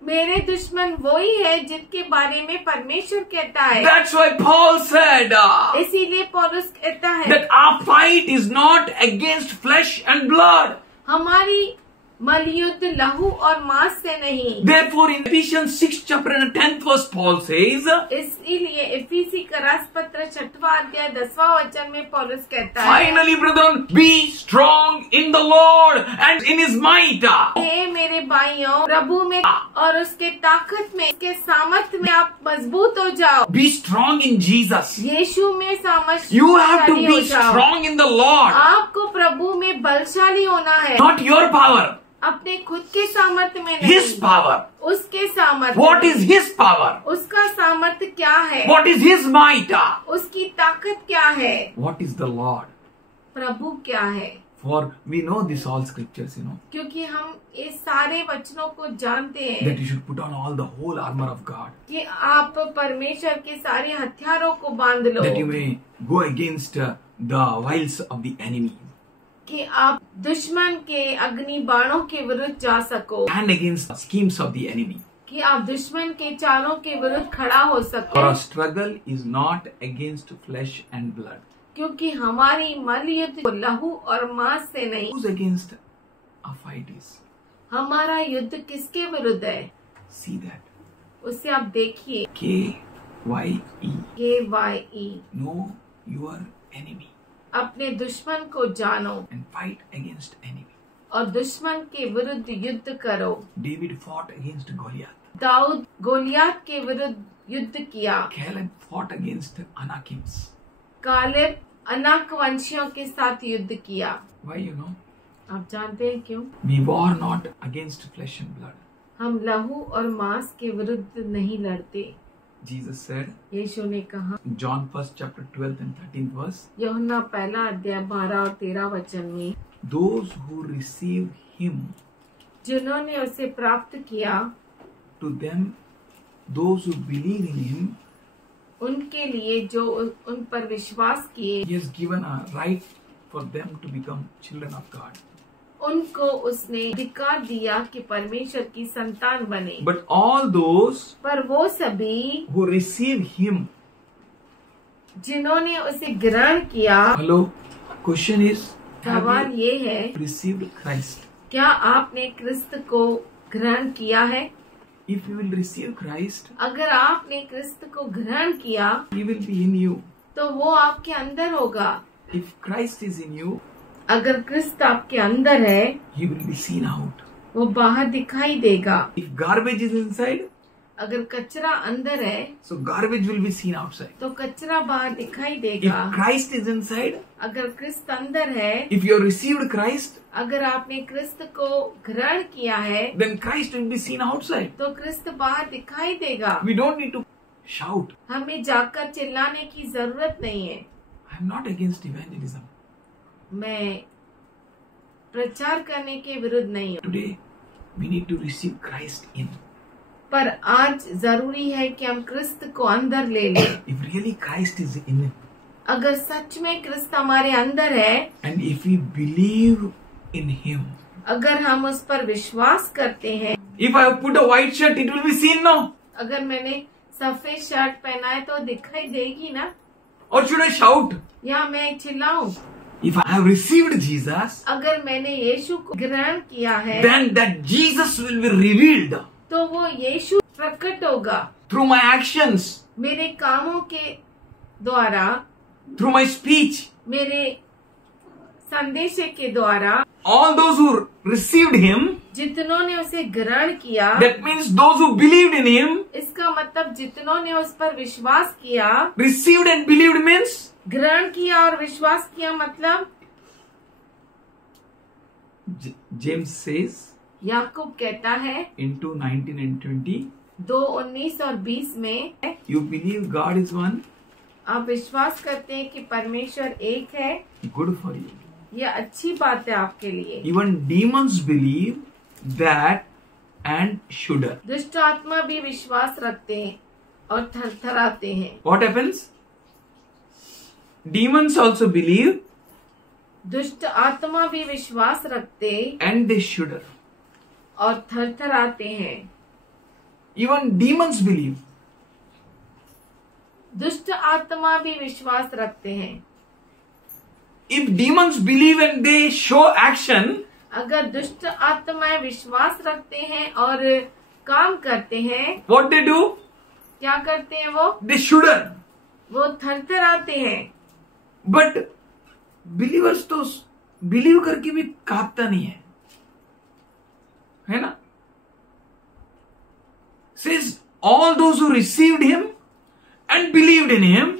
मेरे दुश्मन वही है जिनके बारे में परमेश्वर कहता है। That's why Paul said इसीलिए पौलुस कहता है that our fight is not against flesh and blood. हमारी मलयुद्ध लहू और मांस से नहीं। Therefore, in Ephesians 6 chapter and 10th verse, Paul says, इसीलिए इफिसी का राजपत्र 6वां अध्याय 10वां वचन में पौलुस कहता है, finally, brethren, be strong in the Lord and in His might. हे मेरे भाइयों, प्रभु में और उसके ताकत में, उसके सामर्थ्य में आप मजबूत हो जाओ। Be strong in Jesus. यीशु में सामर्थ्य You have to हो be जाओ। strong in the Lord, आपको प्रभु में बलशाली होना है, not your power, अपने खुद के सामर्थ्य में नहीं, His power. उसके सामर्थ्य What में। is His power? उसका सामर्थ्य क्या है, What is His might? उसकी ताकत क्या है, What is the Lord? प्रभु क्या है। For we know this all scriptures, क्योंकि हम इस सारे वचनों को जानते that हैं you should put on all the whole armor of God, कि आप परमेश्वर के सारे हथियारों को बांध लो, that you may go against the wiles of the enemy, कि आप दुश्मन के अग्नि बाणों के विरुद्ध जा सको, and against the schemes of the enemy. कि आप दुश्मन के चालों के विरुद्ध खड़ा हो For सको। our struggle is not against flesh and blood. क्योंकि हमारी मलयुद्ध लहू और मांस से नहीं। Who's against our fight is? हमारा युद्ध किसके विरुद्ध है, See that. उससे आप देखिए। KYE. KYE, Know your enemy अपने दुश्मन को जानो and fight against enemy. और दुश्मन के विरुद्ध युद्ध करो। David fought against Goliath. दाऊद गोलियात के विरुद्ध युद्ध किया। Caleb fought against Anakims. कालेब अनाक वंशियों के साथ युद्ध किया। Why, आप जानते हैं क्यों? We war not against flesh and blood. हम लहू और मांस के विरुद्ध नहीं लड़ते। Jesus said, यीशु ने कहा, John 1st chapter 12th and 13th verse, यूहन्ना पहला अध्याय 12 और 13 वचन में, those who receive Him, जिन्होंने उसे प्राप्त किया, to them, those who believe in Him, उनके लिए जो उन पर विश्वास किए, He has given a right for them to become children of God. उनको उसने अधिकार दिया कि परमेश्वर की संतान बने। But all those पर वो सभी who receive Him, जिन्होंने उसे ग्रहण किया, hello, question is, सवाल have ये है, you received Christ? क्या आपने क्रिस्त को ग्रहण किया है? If you will receive Christ, अगर आपने क्रिस्त को ग्रहण किया He will be in you. तो वो आपके अंदर होगा। If Christ is in you, अगर क्रिस्त आपके अंदर है, He will be seen out. वो बाहर दिखाई देगा। If garbage is inside, अगर कचरा अंदर है so garbage will be seen outside. तो कचरा बाहर दिखाई If देगा। Christ is inside, अगर क्रिस्त अंदर है, if you have received Christ, अगर आपने क्रिस्त को ग्रहण किया है, then Christ will be seen outside. तो क्रिस्त बाहर दिखाई देगा। We don't need to shout. हमें जाकर चिल्लाने की जरूरत नहीं है। I am not against evangelism. मैं प्रचार करने के विरुद्ध नहीं हूँ, Today, we need to receive Christ in. पर आज जरूरी है कि हम क्रिस्त को अंदर ले लें। If really Christ is in him, अगर सच में क्रिस्त हमारे अंदर है, and if we believe in him, अगर हम उस पर विश्वास करते हैं, if I have put a white shirt, it will be seen now. अगर मैंने सफेद शर्ट पहना है तो दिखाई देगी ना, Or should I shout? या मैं चिल्लाऊं? If I have received Jesus, अगर मैंने यीशु को ग्रहण किया है, then that Jesus will be revealed तो वो यीशु प्रकट होगा through my actions, मेरे कामों के द्वारा, through my speech. मेरे संदेश के द्वारा। All those who received him, जितनों ने उसे ग्रहण किया, that means those who believed in him, इसका मतलब जितनों ने उस पर विश्वास किया, received and believed means ग्रहण किया और विश्वास किया मतलब, James says याकूब कहता है in 2:19 and 20, 2:19 और 20 में, you believe God is one, आप विश्वास करते हैं कि परमेश्वर एक है, good for you. यह अच्छी बात है आपके लिए। Even demons believe that and shudder. दुष्ट आत्मा भी विश्वास रखते हैं और थरथराते हैं। What happens? Demons also believe दुष्ट आत्मा भी विश्वास रखते and they shudder. और थरथराते हैं। Even demons believe. दुष्ट आत्मा भी विश्वास रखते हैं। If demons believe and they show action, अगर दुष्ट आत्माएं विश्वास रखते हैं और काम करते हैं, what they do? क्या करते हैं वो? They shudder. वो थरथराते हैं। But believers तो बिलीव करके भी कांपता नहीं है ना? Says all those who received him and believed in him.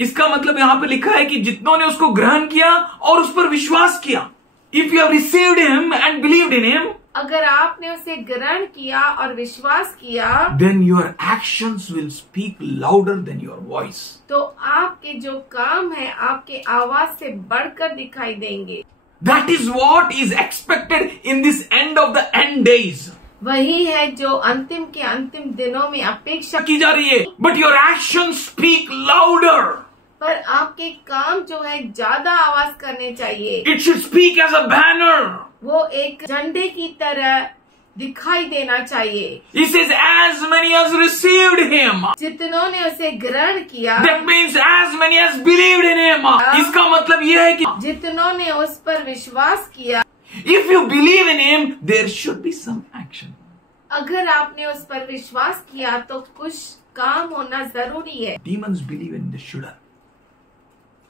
इसका मतलब यहां पे लिखा है कि जितनों ने उसको ग्रहण किया और उस पर विश्वास किया। If you have received him and believed in him, अगर आपने उसे ग्रहण किया और विश्वास किया, then your actions will speak louder than your voice. तो आपके जो काम है आपके आवाज से बढ़कर दिखाई देंगे। That is what is expected in this end of the end days. वही है जो अंतिम के अंतिम दिनों में अपेक्षा की जा रही है। But your actions speak louder. पर आपके काम जो है ज्यादा आवाज करने चाहिए। It should speak as a banner. वो एक झंडे की तरह दिखाई देना चाहिए। He says, as many as received him. जितनों ने उसे ग्रहण किया, That means as many as believed in him. इसका मतलब यह है कि जितनों ने उस पर विश्वास किया, if you believe in him, there should be some action. अगर आपने उस पर विश्वास किया तो कुछ काम होना जरूरी है। Demons believe in the shudder.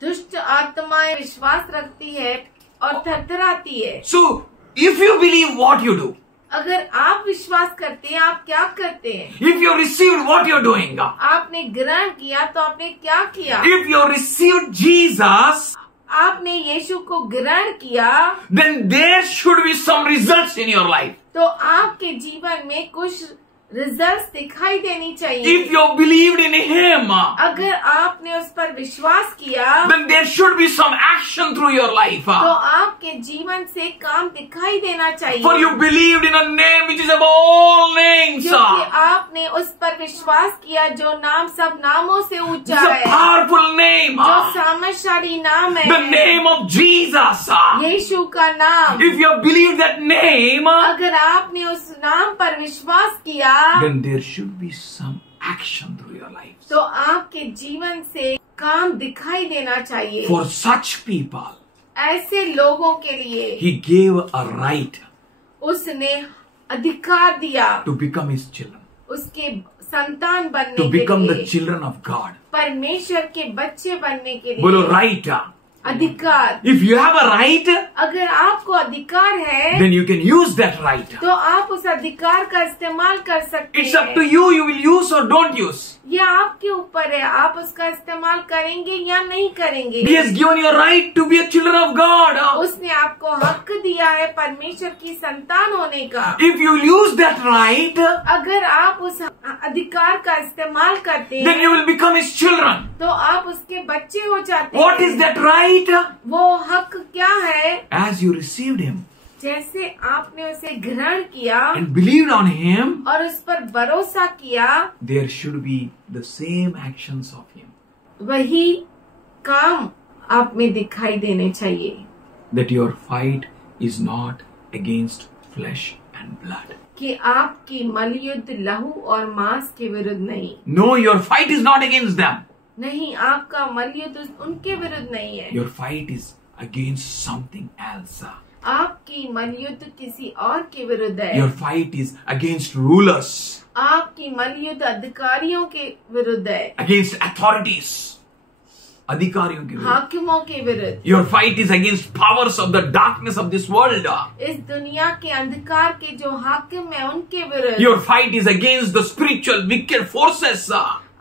दुष्ट आत्माएं विश्वास रखती है और थरथराती है। So, if you believe, what you do? अगर आप विश्वास करते हैं, आप क्या करते हैं? If you received, what you're doing? आपने ग्रहण किया तो आपने क्या किया? If you received Jesus, आपने यीशु को ग्रहण किया, then there should be some results in your life. तो आपके जीवन में कुछ रिजल्ट्स दिखाई देनी चाहिए। If you believed in him, अगर आपने उस पर विश्वास किया, then there should be some action through your life. तो आपके जीवन से काम दिखाई देना चाहिए। For you believed in a name which is above all names. क्योंकि आपने उस पर विश्वास किया जो नाम सब नामों से ऊंचा It's a है, powerful name. जो सामर्थशाली नाम है, The name of Jesus. यीशु का नाम। If you have believed that name, अगर आपने उस नाम पर विश्वास किया, then there should be some action through your life. तो आपके जीवन से काम दिखाई देना चाहिए। For such people, ऐसे लोगों के लिए he gave a right उसने अधिकार दिया to become his children, उसके संतान बनने to के become the लिए, children of God. परमेश्वर के बच्चे बनने के बोलो लिए। right. अधिकार। If you have a right, अगर आपको अधिकार है, then you can use that right. तो आप उस अधिकार का इस्तेमाल कर सकते It's up to हैं। you. You will use or don't use. ये आपके ऊपर है, आप उसका इस्तेमाल करेंगे या नहीं करेंगे। He has given you a right to be a children of God. उसने आपको हक दिया है परमेश्वर की संतान होने का। If you use that right, अगर आप उस अधिकार का इस्तेमाल करते then you हैं, will become his children. तो आप उसके बच्चे हो जाते What हैं। is that right? वो हक क्या है? As you received him जैसे आपने उसे ग्रहण किया and believed on him, और उस पर भरोसा किया, there should be the same actions of him. वही काम आप में दिखाई देने चाहिए। That your fight is not against flesh and blood. कि आपकी मलयुद्ध लहू और मांस के विरुद्ध नहीं। No, your fight is not against them. नहीं, आपका मलयुद्ध उनके विरुद्ध नहीं है। Your fight is against something else. आपकी मलयुद्ध किसी और के विरुद्ध है। Your fight is against rulers, आपकी मलयुद्ध अधिकारियों के विरुद्ध है, against authorities, अधिकारियों के विरुद्ध. हाकिमों के विरुद्ध। Your fight is against powers of the darkness of this world. इस दुनिया के अंधकार के जो हाकिम है उनके विरुद्ध। Your fight is against the spiritual wicked forces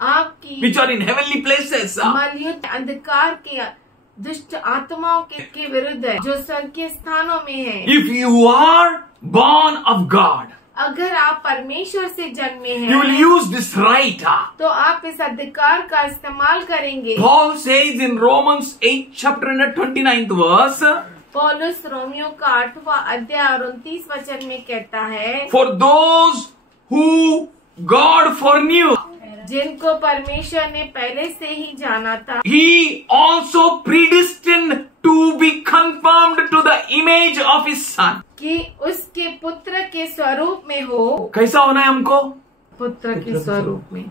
आपकी which are in heavenly places. मलयुद्ध अंधकार के दुष्ट आत्माओं के विरुद्ध है जो स्वर्गीय स्थानों में है। If you are born of God, अगर आप परमेश्वर से जन्मे you will हैं, use this right. तो आप इस अधिकार का इस्तेमाल करेंगे। Paul says in Romans 8 chapter and 29th verse, पौलुस रोमियो का 8वां अध्याय और 29 वचन में कहता है, for those who God foreknew, जिनको परमेश्वर ने पहले से ही जाना था, he also predestined to be conformed to the image of his son. कि उसके पुत्र के स्वरूप में हो। कैसा होना है हमको? पुत्र के स्वरूप में।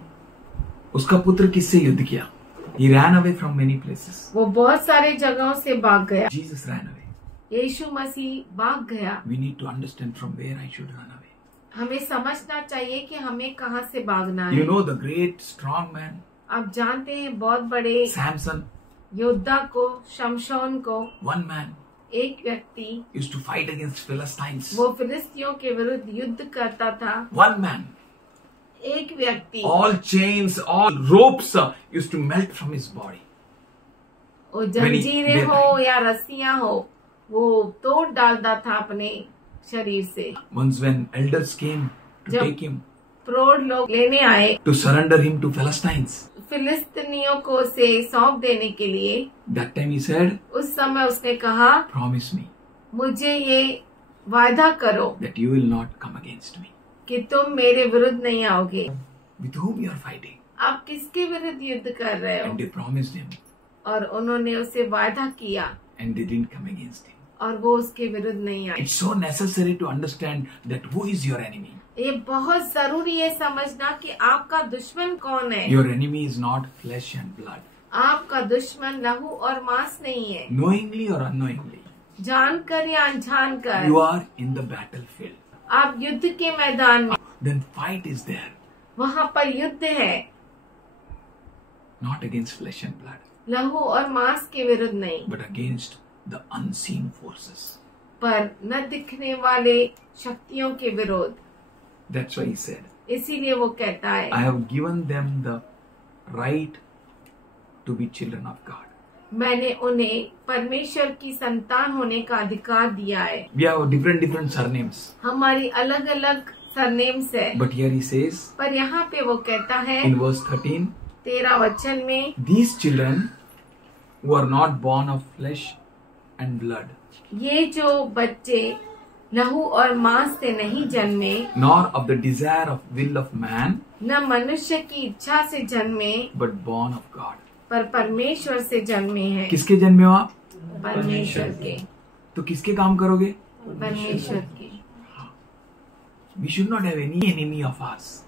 उसका पुत्र किससे युद्ध किया? He ran away from many places. वो बहुत सारे जगहों से भाग गया। Jesus ran away. यीशु मसीह भाग गया। We need to understand from where I should run away. हमें समझना चाहिए कि हमें कहाँ से भागना है। You know the great strong man, आप जानते हैं बहुत बड़े Samson, योद्धा को, शमशोन को, one man एक व्यक्ति used to fight against Philistines. वो फिलिस्तियों के विरुद्ध युद्ध करता था। One man. एक व्यक्ति All chains, all ropes used to melt from his body. वो जंजीरें हो या रस्सियां हो, वो तोड़ डालता था अपने शरीर से। Once when elders came to जब take him, प्रौढ़ लोग लेने आए to surrender him to Philistines, फिलिस्तीनियों को से सौंप देने के लिए, that time he said, उस समय उसने कहा, promise me मुझे ये वादा करो that you will not come against me. कि तुम मेरे विरुद्ध नहीं आओगे। With whom you are fighting? आप किसके विरुद्ध युद्ध कर रहे हो? And they promised him, और उन्होंने उसे वादा किया and they didn't come against him. और वो उसके विरुद्ध नहीं आए। It's so necessary to understand that who is your enemy. ये बहुत जरूरी है समझना कि आपका दुश्मन कौन है। Your enemy is not flesh and blood. आपका दुश्मन लहू और मांस नहीं है। Knowingly or unknowingly, जानकर या अनजानकर you are in the battlefield. आप युद्ध के मैदान में, Then fight is there, वहाँ पर युद्ध है, not against flesh and blood, लहू और मांस के विरुद्ध नहीं, but against the unseen forces. पर न दिखने वाले शक्तियों के विरोध। That's why he said, इसीलिए वो कहता है, I have given them the right to be children of God. मैंने उन्हें परमेश्वर की संतान होने का अधिकार दिया है। We have different surnames. हमारी अलग अलग सरनेम्स है, But here he says, पर यहाँ पे वो कहता है in verse 13, 13 वचन में, these children who are not born of flesh and blood, ये जो बच्चे लहू और मांस से नहीं जन्मे, nor of the desire of will of man, न मनुष्य की इच्छा से जन्मे, but born of God. पर परमेश्वर से जन्मे हैं। किसके जन्मे हो आप? परमेश्वर के, तो किसके काम करोगे? परमेश्वर के। We should not have any enemy of us.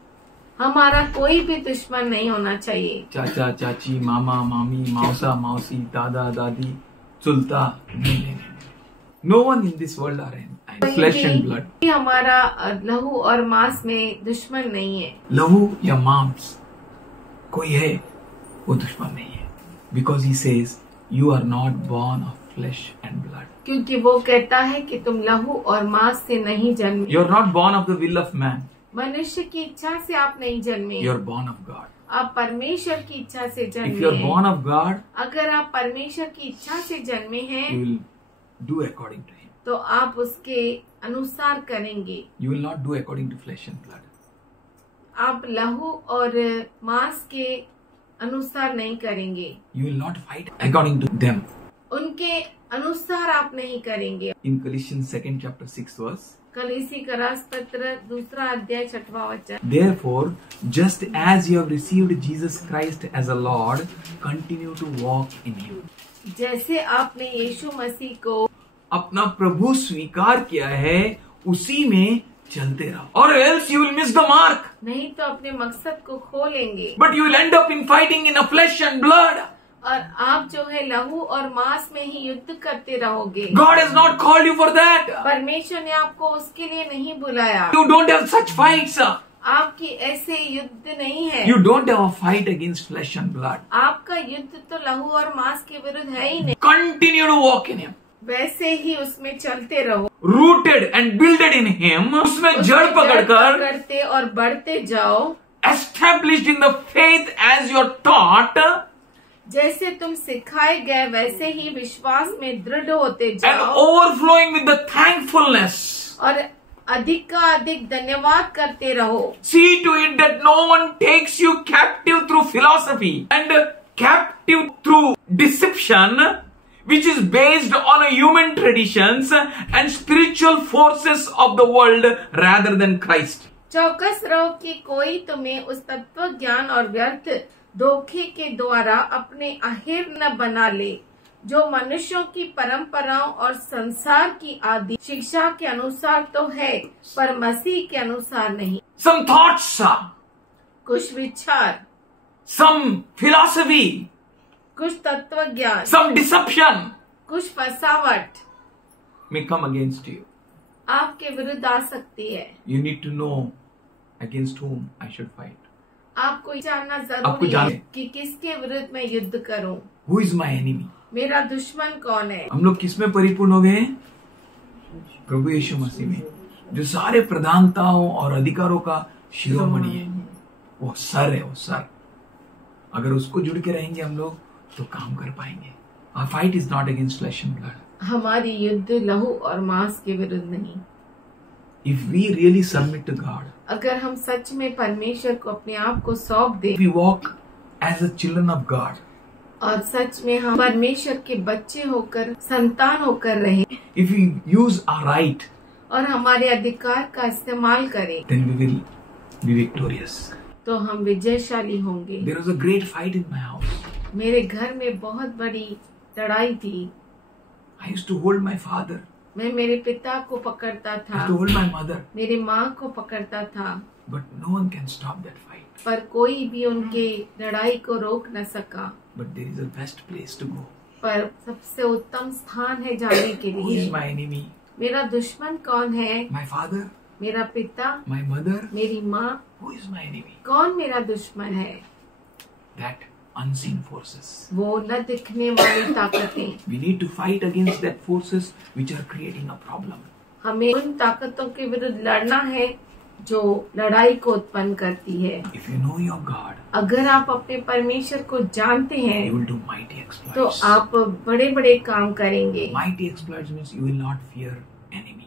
हमारा कोई भी दुश्मन नहीं होना चाहिए। चाचा चाची, मामा मामी, मौसा मौसी, दादा दादी, चुलता, नहीं। No one in this world are in flesh and blood. हमारा लहू और मांस में दुश्मन नहीं है। लहू या मांस कोई है, वो दुश्मन नहीं है। Because he says, you are not born of flesh and blood. क्योंकि वो कहता है कि तुम लहू और मांस से नहीं जन्मे। You are not born of the will of man. मनुष्य की इच्छा से आप नहीं जन्मे। You are born of God. आप परमेश्वर की इच्छा से If जन्मे you are हैं। born of God, अगर आप परमेश्वर की इच्छा से जन्मे हैं, you will do according to Him. तो आप उसके अनुसार करेंगे। You will not do according to flesh and blood. आप लहू और मांस के अनुसार नहीं करेंगे। You will not fight according to them. उनके अनुसार आप नहीं करेंगे। In Colossians 2nd chapter 6th verse, कलीसी का राष्ट्र पत्र 2 अध्याय 6वां वचन। therefore, just as you have received Jesus Christ as a Lord, continue to walk in Him. जैसे आपने यीशु मसीह को अपना प्रभु स्वीकार किया है, उसी में चलते रहो, or else you will miss the mark. नहीं तो अपने मकसद को खो लेंगे, But you will end up in fighting in a flesh and blood. और आप जो है लहू और मांस में ही युद्ध करते रहोगे। God has not called you for that. परमेश्वर ने आपको उसके लिए नहीं बुलाया। You don't have such fights. आपकी ऐसे युद्ध नहीं है। You don't have a fight against flesh and blood. आपका युद्ध तो लहू और मांस के विरुद्ध है ही नहीं। Continue to walk in Him. वैसे ही उसमें चलते रहो, Rooted and builded in Him. उसमें जड़ पकड़कर करते और बढ़ते जाओ। established in the faith as you're taught, जैसे तुम सिखाए गए वैसे ही विश्वास में दृढ़ होते and जाओ, overflowing with the thankfulness. और अधिक का अधिक धन्यवाद करते रहो। See to it that no one takes you captive through philosophy and captive through deception, which is based on human traditions and spiritual forces of the world rather than Christ. चौकस रहो कि कोई तुम्हें उस तत्व ज्ञान और व्यर्थ धोखे के द्वारा अपने अहिर न बना ले, जो मनुष्यों की परंपराओं और संसार की आदि शिक्षा के अनुसार तो है, पर मसीह के अनुसार नहीं। Some thoughts, कुछ विचार, some philosophy, कुछ तत्व ज्ञान, some deception, कुछ फसावट, may come against you. आपके विरुद्ध आ सकती है। You need to know against whom I should fight. आपको जानना आपको जरूरी है जाने- कि किसके विरुद्ध मैं युद्ध करूं। Who is my enemy? मेरा दुश्मन कौन है? हम लोग किस में परिपूर्ण हो गए? प्रभु यीशु मसीह में, जो सारे प्रधानताओं और अधिकारों का शिरोमणि है। वो सर है, वो सर। अगर उसको जुड़ के रहेंगे हम लोग तो काम कर पाएंगे। Our fight is not against flesh and blood. हमारी युद्ध लहू और मांस के विरुद्ध नहीं। If we really submit to God, अगर हम सच में परमेश्वर को अपने आप को सौंप दें if we walk as the children of God, और सच में हम परमेश्वर के बच्चे होकर, संतान होकर रहें if we use our right, और हमारे अधिकार का इस्तेमाल करें, then we will be victorious. तो हम विजयशाली होंगे। There was a great fight in my house. मेरे घर में बहुत बड़ी लड़ाई थी। I used to hold my father. मैं मेरे पिता को पकड़ता I था, used to hold my mother. मेरी माँ को पकड़ता था, But no one can stop that fight. पर कोई भी उनके लड़ाई को रोक न सका। But there is a best place to go. पर सबसे उत्तम स्थान है जाने के Who लिए। is my enemy? मेरा दुश्मन कौन है? My father? मेरा पिता, My mother? मेरी माँ। Who is my enemy? कौन मेरा दुश्मन है? That unseen forces. वो न दिखने वाली ताकतें। We need to fight against that forces which are creating a problem. हमें उन ताकतों के विरुद्ध लड़ना है जो लड़ाई को उत्पन्न करती है। If you know your God, अगर आप अपने परमेश्वर को जानते you हैं will do mighty तो exploits. आप बड़े बड़े काम करेंगे। Mighty exploits means you will not fear enemy.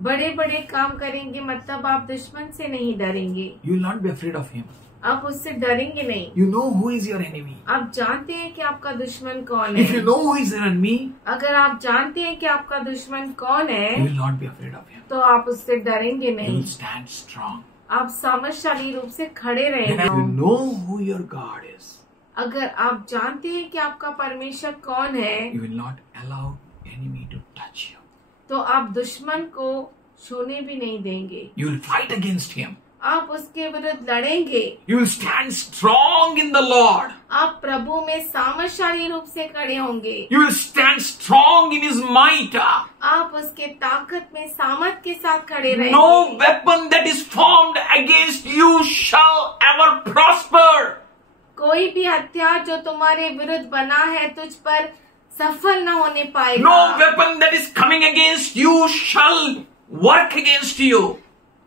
बड़े बड़े काम करेंगे मतलब आप दुश्मन से नहीं डरेंगे, You will not be afraid of him. आप उससे डरेंगे नहीं। You know who is your enemy. आप जानते हैं कि आपका दुश्मन कौन If you है। know who is your enemy, अगर आप जानते हैं कि आपका दुश्मन कौन you है will not be afraid of him. तो आप उससे डरेंगे You नहीं। will stand strong. आप सामर्थ्यशाली रूप से खड़े Then रहेंगे। if you know who your God is, अगर आप जानते हैं कि आपका परमेश्वर कौन है you will not allow enemy to touch you. तो आप दुश्मन को छूने भी नहीं देंगे। You will fight against him. आप उसके विरुद्ध लड़ेंगे। You will stand strong in the Lord. आप प्रभु में सामर्थशाली रूप से खड़े होंगे। You will stand strong in his might. आप उसके ताकत में सामर्थ के साथ खड़े रहेंगे। No weapon that is formed against you shall ever prosper. कोई भी हथियार जो तुम्हारे विरुद्ध बना है तुझ पर सफल न होने पाएगा। No weapon that is coming against you shall work against you.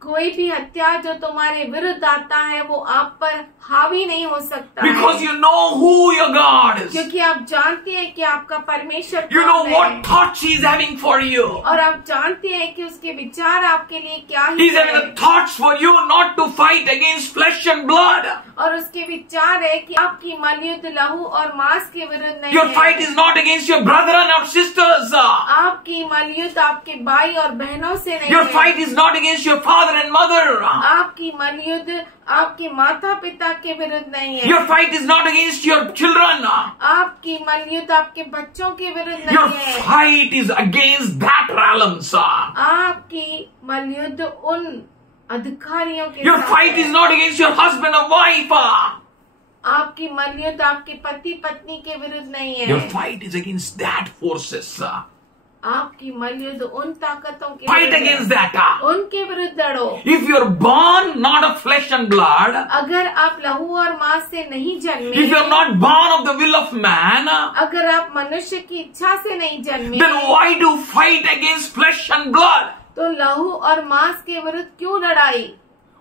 कोई भी हथियार जो तुम्हारे विरुद्ध आता है वो आप पर हावी नहीं हो सकता Because है। you know who your God is. क्योंकि आप जानते हैं कि आपका परमेश्वर You know कौन है। what thoughts he is having for you. और आप जानते हैं कि उसके विचार आपके लिए क्या He ही is having है। the thoughts for you not to fight against flesh and blood. और उसके विचार है कि आपकी मलयुद्ध लहू और मांस के विरुद्ध नहीं Your है। fight is not against your brethren or sisters. आपकी मलयुद्ध आपके भाई और बहनों से नहीं Your है। fight is not against your father and mother. आपकी मलयुद्ध आपके माता पिता के विरुद्ध नहीं है। Your fight is not against your children. आपकी मलयुद्ध आपके बच्चों के विरुद्ध Your नहीं है। fight is against that realms. आपकी मलयुद्ध उन अधिकारियों के Your साथ fight है। is not against your husband or wife. आपकी मलयुद्ध आपके पति पत्नी के विरुद्ध नहीं है। Your fight is against that forces. आपकी मलयुद्ध उन ताकतों के Fight विरुद्ध है। against that. उनके विरुद्ध लड़ो। If you're born not of flesh and blood, अगर आप लहू और मांस से नहीं if जन्मे, you're not born of the will of man, अगर आप मनुष्य की इच्छा से नहीं जन्मे, then why do fight against flesh and blood? तो लहू और मांस के विरुद्ध क्यों लड़ाई?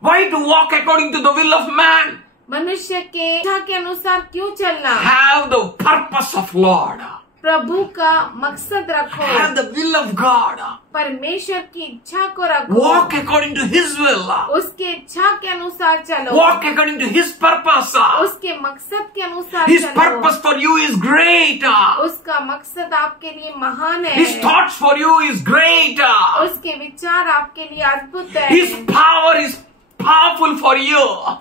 Why to walk according to the will of man? मनुष्य के इच्छा के अनुसार क्यों चलना? Have the purpose of Lord. प्रभु का मकसद रखो, Have the will of God. परमेश्वर की इच्छा को रखो, Walk according to His will. उसके इच्छा के अनुसार चलो, Walk according to His purpose. उसके मकसद के अनुसार His चलो। purpose for you is great. उसका मकसद आपके लिए महान है, His thoughts for you is great. उसके विचार आपके लिए अद्भुत है, His power is powerful for you.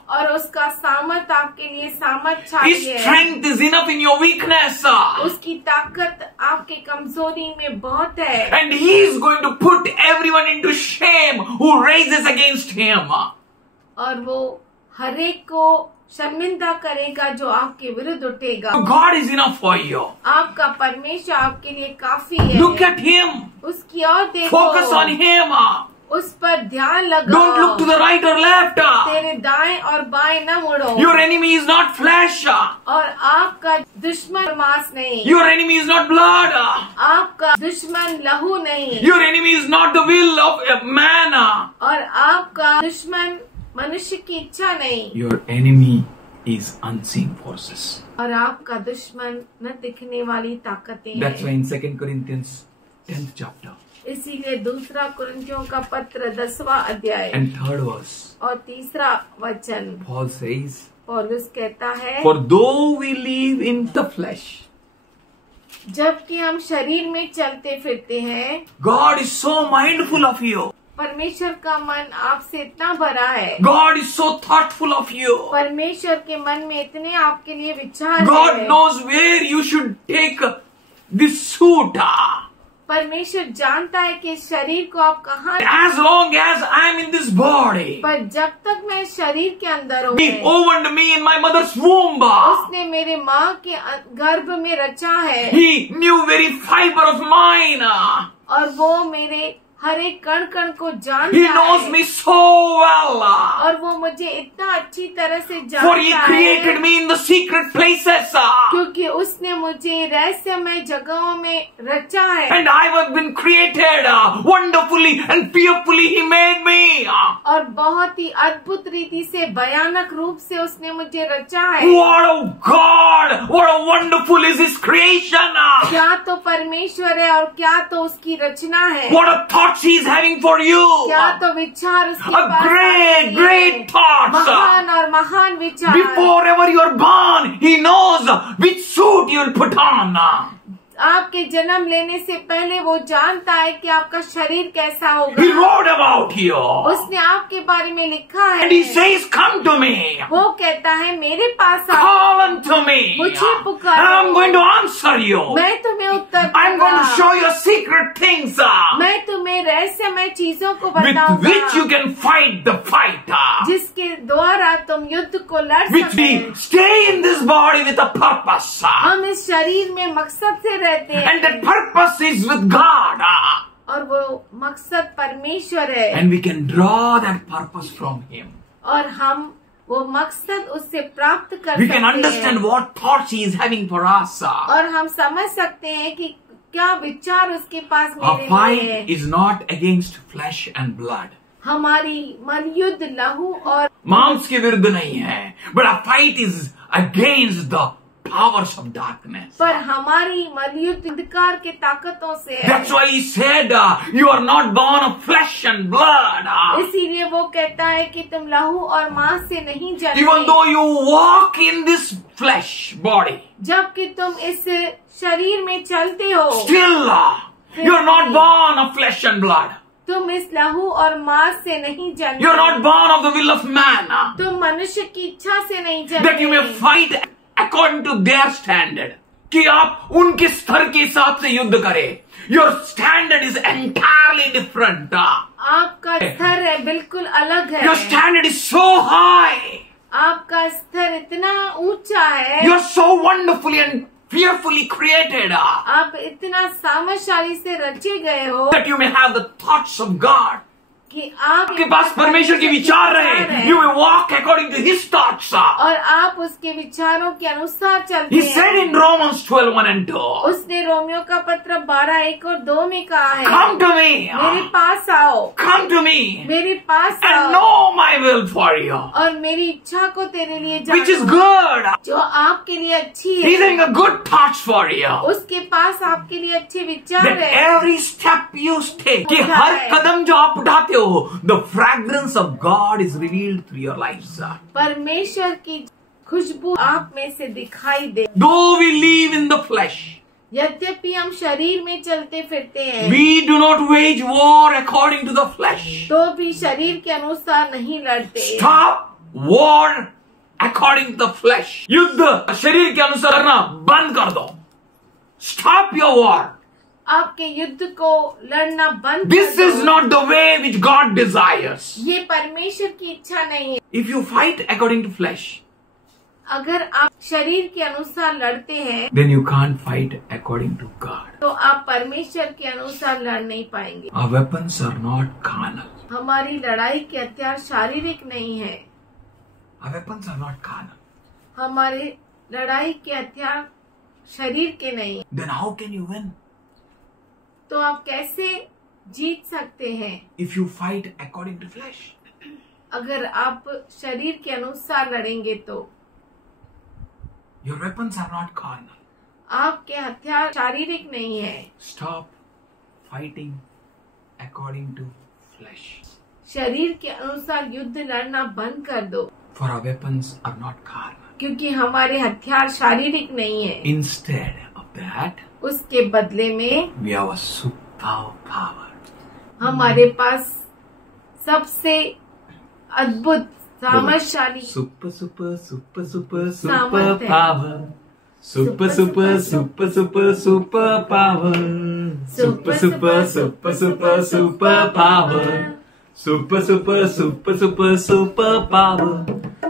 और उसका सामर्थ आपके लिए His सामर्थ्यशाली है। strength is enough in your weakness. उसकी ताकत आपके कमजोरी में बहुत है, And He is going to put everyone into shame who raises against Him. और वो हरेक को शर्मिंदा करेगा जो आपके विरुद्ध उठेगा। God is enough for you. आपका परमेश्वर आपके लिए काफी है। Look at Him. उसकी ओर देखो। Focus on Him. उस पर ध्यान लगाओ। Don't look to the right or left. तेरे दाएं और बाएं न मुड़ो। Your enemy is not flesh. और आपका दुश्मन मांस नहीं। Your enemy is not blood. आपका दुश्मन लहू नहीं। Your enemy is not the will of man. और आपका दुश्मन मनुष्य की इच्छा नहीं। Your enemy is unseen forces. और आपका दुश्मन न दिखने वाली ताकतें That's why हैं। in 2 Corinthians 10th chapter इसीलिए दूसरा कुरिन्थियों का पत्र 10वां अध्याय and 3rd verse, और 3रा वचन Paul says, पौलुस कहता है, For though we live in the flesh, जबकि हम शरीर में चलते फिरते हैं, God is so mindful of you. परमेश्वर का मन आपसे इतना भरा है। God is so thoughtful of you. परमेश्वर के मन में इतने आपके लिए विचार God है। knows where you should take this suit. परमेश्वर जानता है कि शरीर को आप कहाँ, As long as I am in this body, पर जब तक मैं शरीर के अंदर हूँ, He opened me in my mother's womb. उसने मेरे माँ के गर्भ में रचा है। He knew very fiber of mine. और वो मेरे हर एक कण कण को जानता He knows है। me so well. और वो मुझे इतना अच्छी तरह से For He जानता created है, me in the secret places. क्योंकि उसने मुझे रहस्यमय जगहों में रचा है। And I have been created wonderfully and fearfully He made me. और बहुत ही अद्भुत रीति से, भयानक रूप से उसने मुझे रचा है। What a God! What a wonderful is His creation! क्या तो परमेश्वर है और क्या तो उसकी रचना है। What a thoughts He is having for you! क्या तो विचार उसके A pass great, great thoughts! महान और महान विचार। Before ever you are born, He knows which suit you will put on. आपके जन्म लेने से पहले वो जानता है कि आपका शरीर कैसा होगा। He wrote about you. उसने आपके बारे में लिखा है। And He says, come to me. वो कहता है मेरे पास आओ, Call unto me. मुझे पुकारो। And I'm going to answer you. मैं तुम्हें उत्तर I'm going to दूंगा। show you secret things मैं तुम्हें रहस्यमय चीजों को with बताऊंगा, which you can fight the fight. जिसके द्वारा तुम युद्ध को लड़ Which सके। we stay in this body with a purpose. हम इस शरीर में मकसद से रहते हैं, And that purpose is with God. और वो मकसद परमेश्वर है। And we can draw that purpose from Him. और हम वो मकसद उससे प्राप्त कर We सकते can understand हैं। what thoughts He is having for us. और हम समझ सकते हैं कि क्या विचार उसके पास Our मेरे लिए fight है। is not against flesh and blood. हमारी मलयुद्ध लहू और मांस के विरुद्ध नहीं है, but our fight is against the powers of darkness. पर हमारी मलयुद्ध अंधकार के ताकतों से है। That's why He said, you are not born of flesh and blood. इसीलिए वो कहता है कि तुम लहू और मांस से नहीं Even जन्मे, though you walk in this flesh body, जबकि तुम इस शरीर में चलते हो, still you are not born of flesh and blood. तुम इस लहू और मांस से नहीं जन्मे, You are not born of the will of man. तुम मनुष्य की इच्छा से नहीं That you may जन्मे, fight according to their standard. कि आप उनके स्तर के हिसाब से युद्ध करें. Your standard is entirely different. आपका स्तर है बिल्कुल अलग है। Your standard is so high. आपका स्तर इतना ऊंचा है, You are so wonderfully and fearfully created आप इतना सामर्थशाली से रचे गए हो that you may have the thoughts of God. कि आपके आपके पास परमेश्वर के विचार रहे. You may walk according to His thoughts. और आप उसके विचारों के अनुसार चलते He said हैं। in Romans 12:1 and 2, उसने रोमियो का पत्र 12:1 और 2 में कहा है, come to me, मेरे पास आओ, come to me, मेरे पास and आओ, know my will for you, और मेरी इच्छा को तेरे लिए which is जानो, good. जो आपके लिए अच्छी He's है। having a good thoughts for you. उसके पास आपके लिए अच्छे विचार That है। every step you take, कि हर कदम जो आप उठाते हो, the fragrance of God is revealed through your lives. परमेश्वर की खुशबू आप में से दिखाई दे। Though we live in the flesh, यद्यपि हम शरीर में चलते फिरते हैं, we do not wage war according to the flesh. तो भी शरीर के अनुसार नहीं लड़ते। Stop war according to the flesh. युद्ध शरीर के अनुसार करना बंद कर दो. Stop your war. आपके युद्ध को लड़ना बंद This कर is दो। not the way which God desires. ये परमेश्वर की इच्छा नहीं है। If you fight according to flesh, अगर आप शरीर के अनुसार लड़ते हैं then you can't fight according to God. तो आप परमेश्वर के अनुसार लड़ नहीं पाएंगे। Our weapons are not carnal. हमारी लड़ाई के हथियार शारीरिक नहीं है। Our weapons are not carnal. हमारे लड़ाई के हथियार शरीर के नहीं। Then how can you win? तो आप कैसे जीत सकते हैं If you fight according to flesh. अगर आप शरीर के अनुसार लड़ेंगे तो? Your weapons are not carnal. आपके हथियार शारीरिक नहीं है। Stop fighting according to flesh. शरीर के अनुसार युद्ध लड़ना बंद कर दो, For our weapons are not carnal. क्योंकि हमारे हथियार शारीरिक नहीं है। Instead of that, उसके बदले में we have a super power. हमारे पास सबसे अद्भुत सामर्थशाली Super सामर्थ है। power. Super power. Super power. Super power.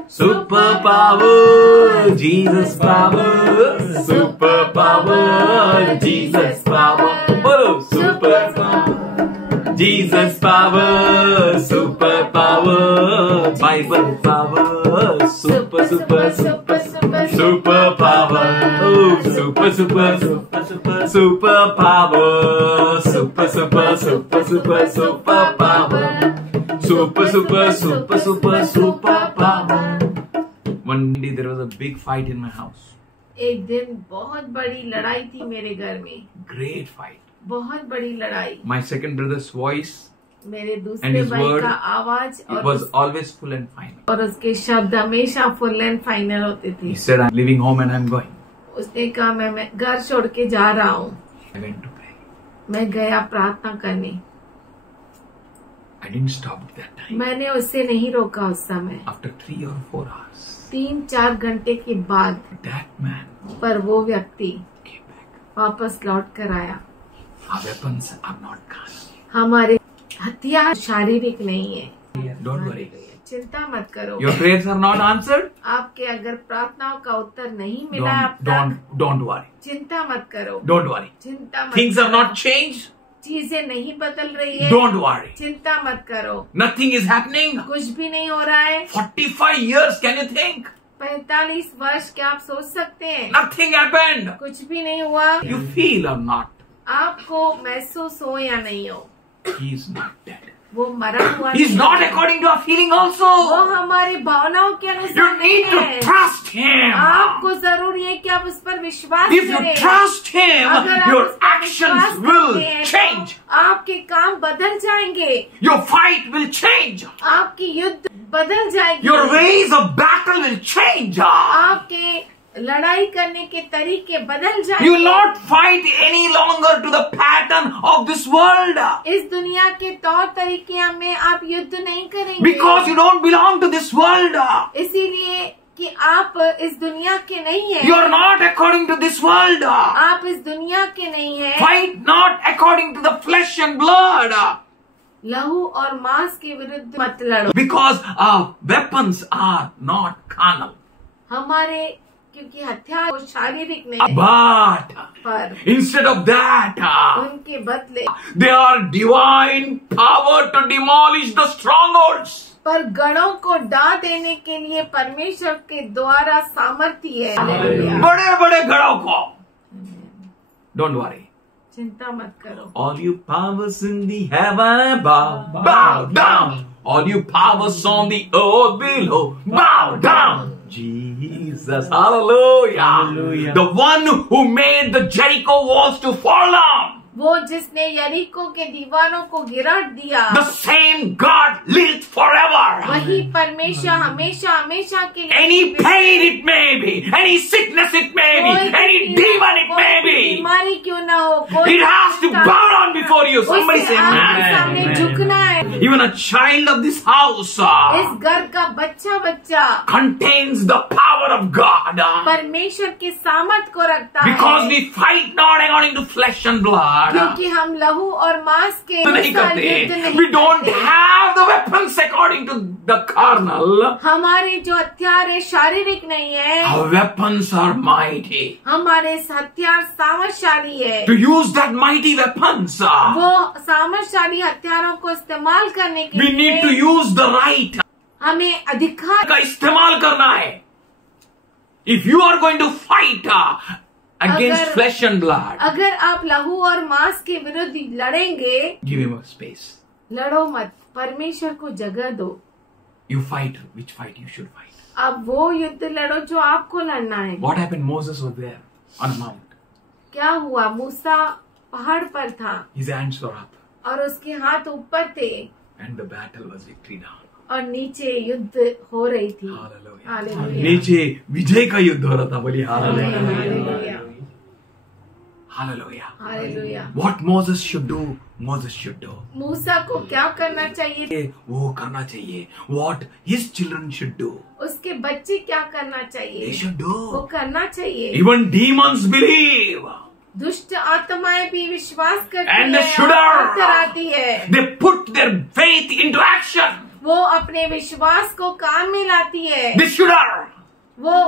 Super power. Jesus power. Super power. Jesus power. Oh, super power. Jesus power, super power, Bible power, super power, oh, super power, super power, super power. One day there was a big fight in my house. एक दिन बहुत बड़ी लड़ाई थी मेरे घर में। Great fight. बहुत बड़ी लड़ाई। My second brother's voice, मेरे and दूसरे his भाई word, का आवाज it was always full and final. और उसके शब्द हमेशा फुल एंड फाइनल होते थे। He said, I'm leaving home and I'm going. उसने कहा मैं घर छोड़ के जा रहा हूँ। I went to pray. मैं गया प्रार्थना करने। I didn't stop at that time. मैंने उससे नहीं रोका उस समय। After 3 or 4 hours, 3-4 घंटे के बाद that man पर वो व्यक्ति came back. वापस लौट कर आया। Our weapons are not carnal. हमारे हथियार शारीरिक नहीं है। Don't worry. चिंता मत करो। Your prayers are not answered. आपके अगर प्रार्थनाओं का उत्तर नहीं मिला अब Don't worry. चिंता मत करो। Don't worry. चिंता मत Things करो। have not changed. चीजें नहीं बदल रही है। Don't worry. चिंता मत करो। Nothing is happening. कुछ भी नहीं हो रहा है। 45 years, can you think? 45 वर्ष क्या आप सोच सकते हैं? Nothing happened. कुछ भी नहीं हुआ। You feel or not? आपको महसूस हो या नहीं हो, He is not dead. वो मरा हुआ He is नहीं not है। according to our feeling वो also. हमारी भावनाओं के You अनुसार नहीं need to है। trust Him. आपको जरूरी है कि आप उस पर विश्वास If you करें। trust Him, अगर आप your उस पर विश्वास actions will करते हैं, तो change. आपके काम बदल जाएंगे। Your fight will change. आपकी युद्ध बदल जाएगी। Your ways of battle will change. आपके लड़ाई करने के तरीके बदल जाएंगे। You will not fight any longer to the pattern of this world. इस दुनिया के तौर तरीके में आप युद्ध नहीं करेंगे। Because you don't belong to this world. इसीलिए कि आप इस दुनिया के नहीं हैं। You are not according to this world. आप इस दुनिया के नहीं हैं। Fight not according to the flesh and blood. लहू और मांस के विरुद्ध मत लड़ो। Because our weapons are not carnal. हमारे क्योंकि हथियार वो शारीरिक नहीं, But पर instead of that, उनके बदले they are divine power to demolish the strongholds. पर गढ़ों को डा देने के लिए परमेश्वर के द्वारा सामर्थ्य है। हालेलुया। बड़े बड़े गढ़ों को. Don't worry. चिंता मत करो। All you powers in the heaven bow down. All you powers on the earth below, bow down. Jesus, hallelujah. Hallelujah. The one who made the Jericho walls to fall down. वो जिसने यरीको के दीवारों को गिरा दिया, The same God lives forever. वही परमेश्वर हमेशा हमेशा के लिए Any pain it may be, any sickness it may be, any demon it may be, बीमारी क्यों ना हो, कोई it has to bow down before you. Somebody उसके say आपके amen. सामने Amen. झुकना है। Even a child of this house इस घर का बच्चा contains the power of God. परमेश्वर की सामर्थ को रखता Because है, we fight not according to flesh and blood. क्योंकि हम लहू और मांस के तो नहीं अनुसार करते. युद्ध नहीं We don't करते. have the weapons according to the carnal. हमारे जो हथियार है शारीरिक नहीं है, Our weapons are mighty. हमारे हथियार सामर्थशाली है. To use that mighty weapons, वो सामर्थशाली हथियारों को इस्तेमाल करने के we need to लिए use the right हमें अधिकार का इस्तेमाल करना है. If you are going to fight against अगर- flesh and blood, अगर आप लहू और मांस के विरुद्ध लड़ेंगे, give him a space. लड़ो मत, परमेश्वर को जगह दो. You fight which fight you should fight. अब वो युद्ध लड़ो जो आपको लड़ना है. What happened? Moses was there on a mount. क्या हुआ? मूसा पहाड़ पर था His hands were up और उसके हाथ ऊपर थे and the battle was victory down. और नीचे युद्ध हो रही थी. Hallelujah. हालेलुया. नीचे विजय का युद्ध हो रहा था. बोलिए hallelujah. Hallelujah. Hallelujah. Hallelujah. What Moses should do, Moses should do. मूसा को क्या करना चाहिए? वो करना चाहिए. What his children should do, उसके बच्चे क्या करना they चाहिए? should वो do. करना चाहिए. Even demons believe. दुष्ट आत्माएं भी विश्वास करती And the है shooter. और डराती है. They put their faith into action. वो अपने विश्वास को काम में लाती है. The shooter. वो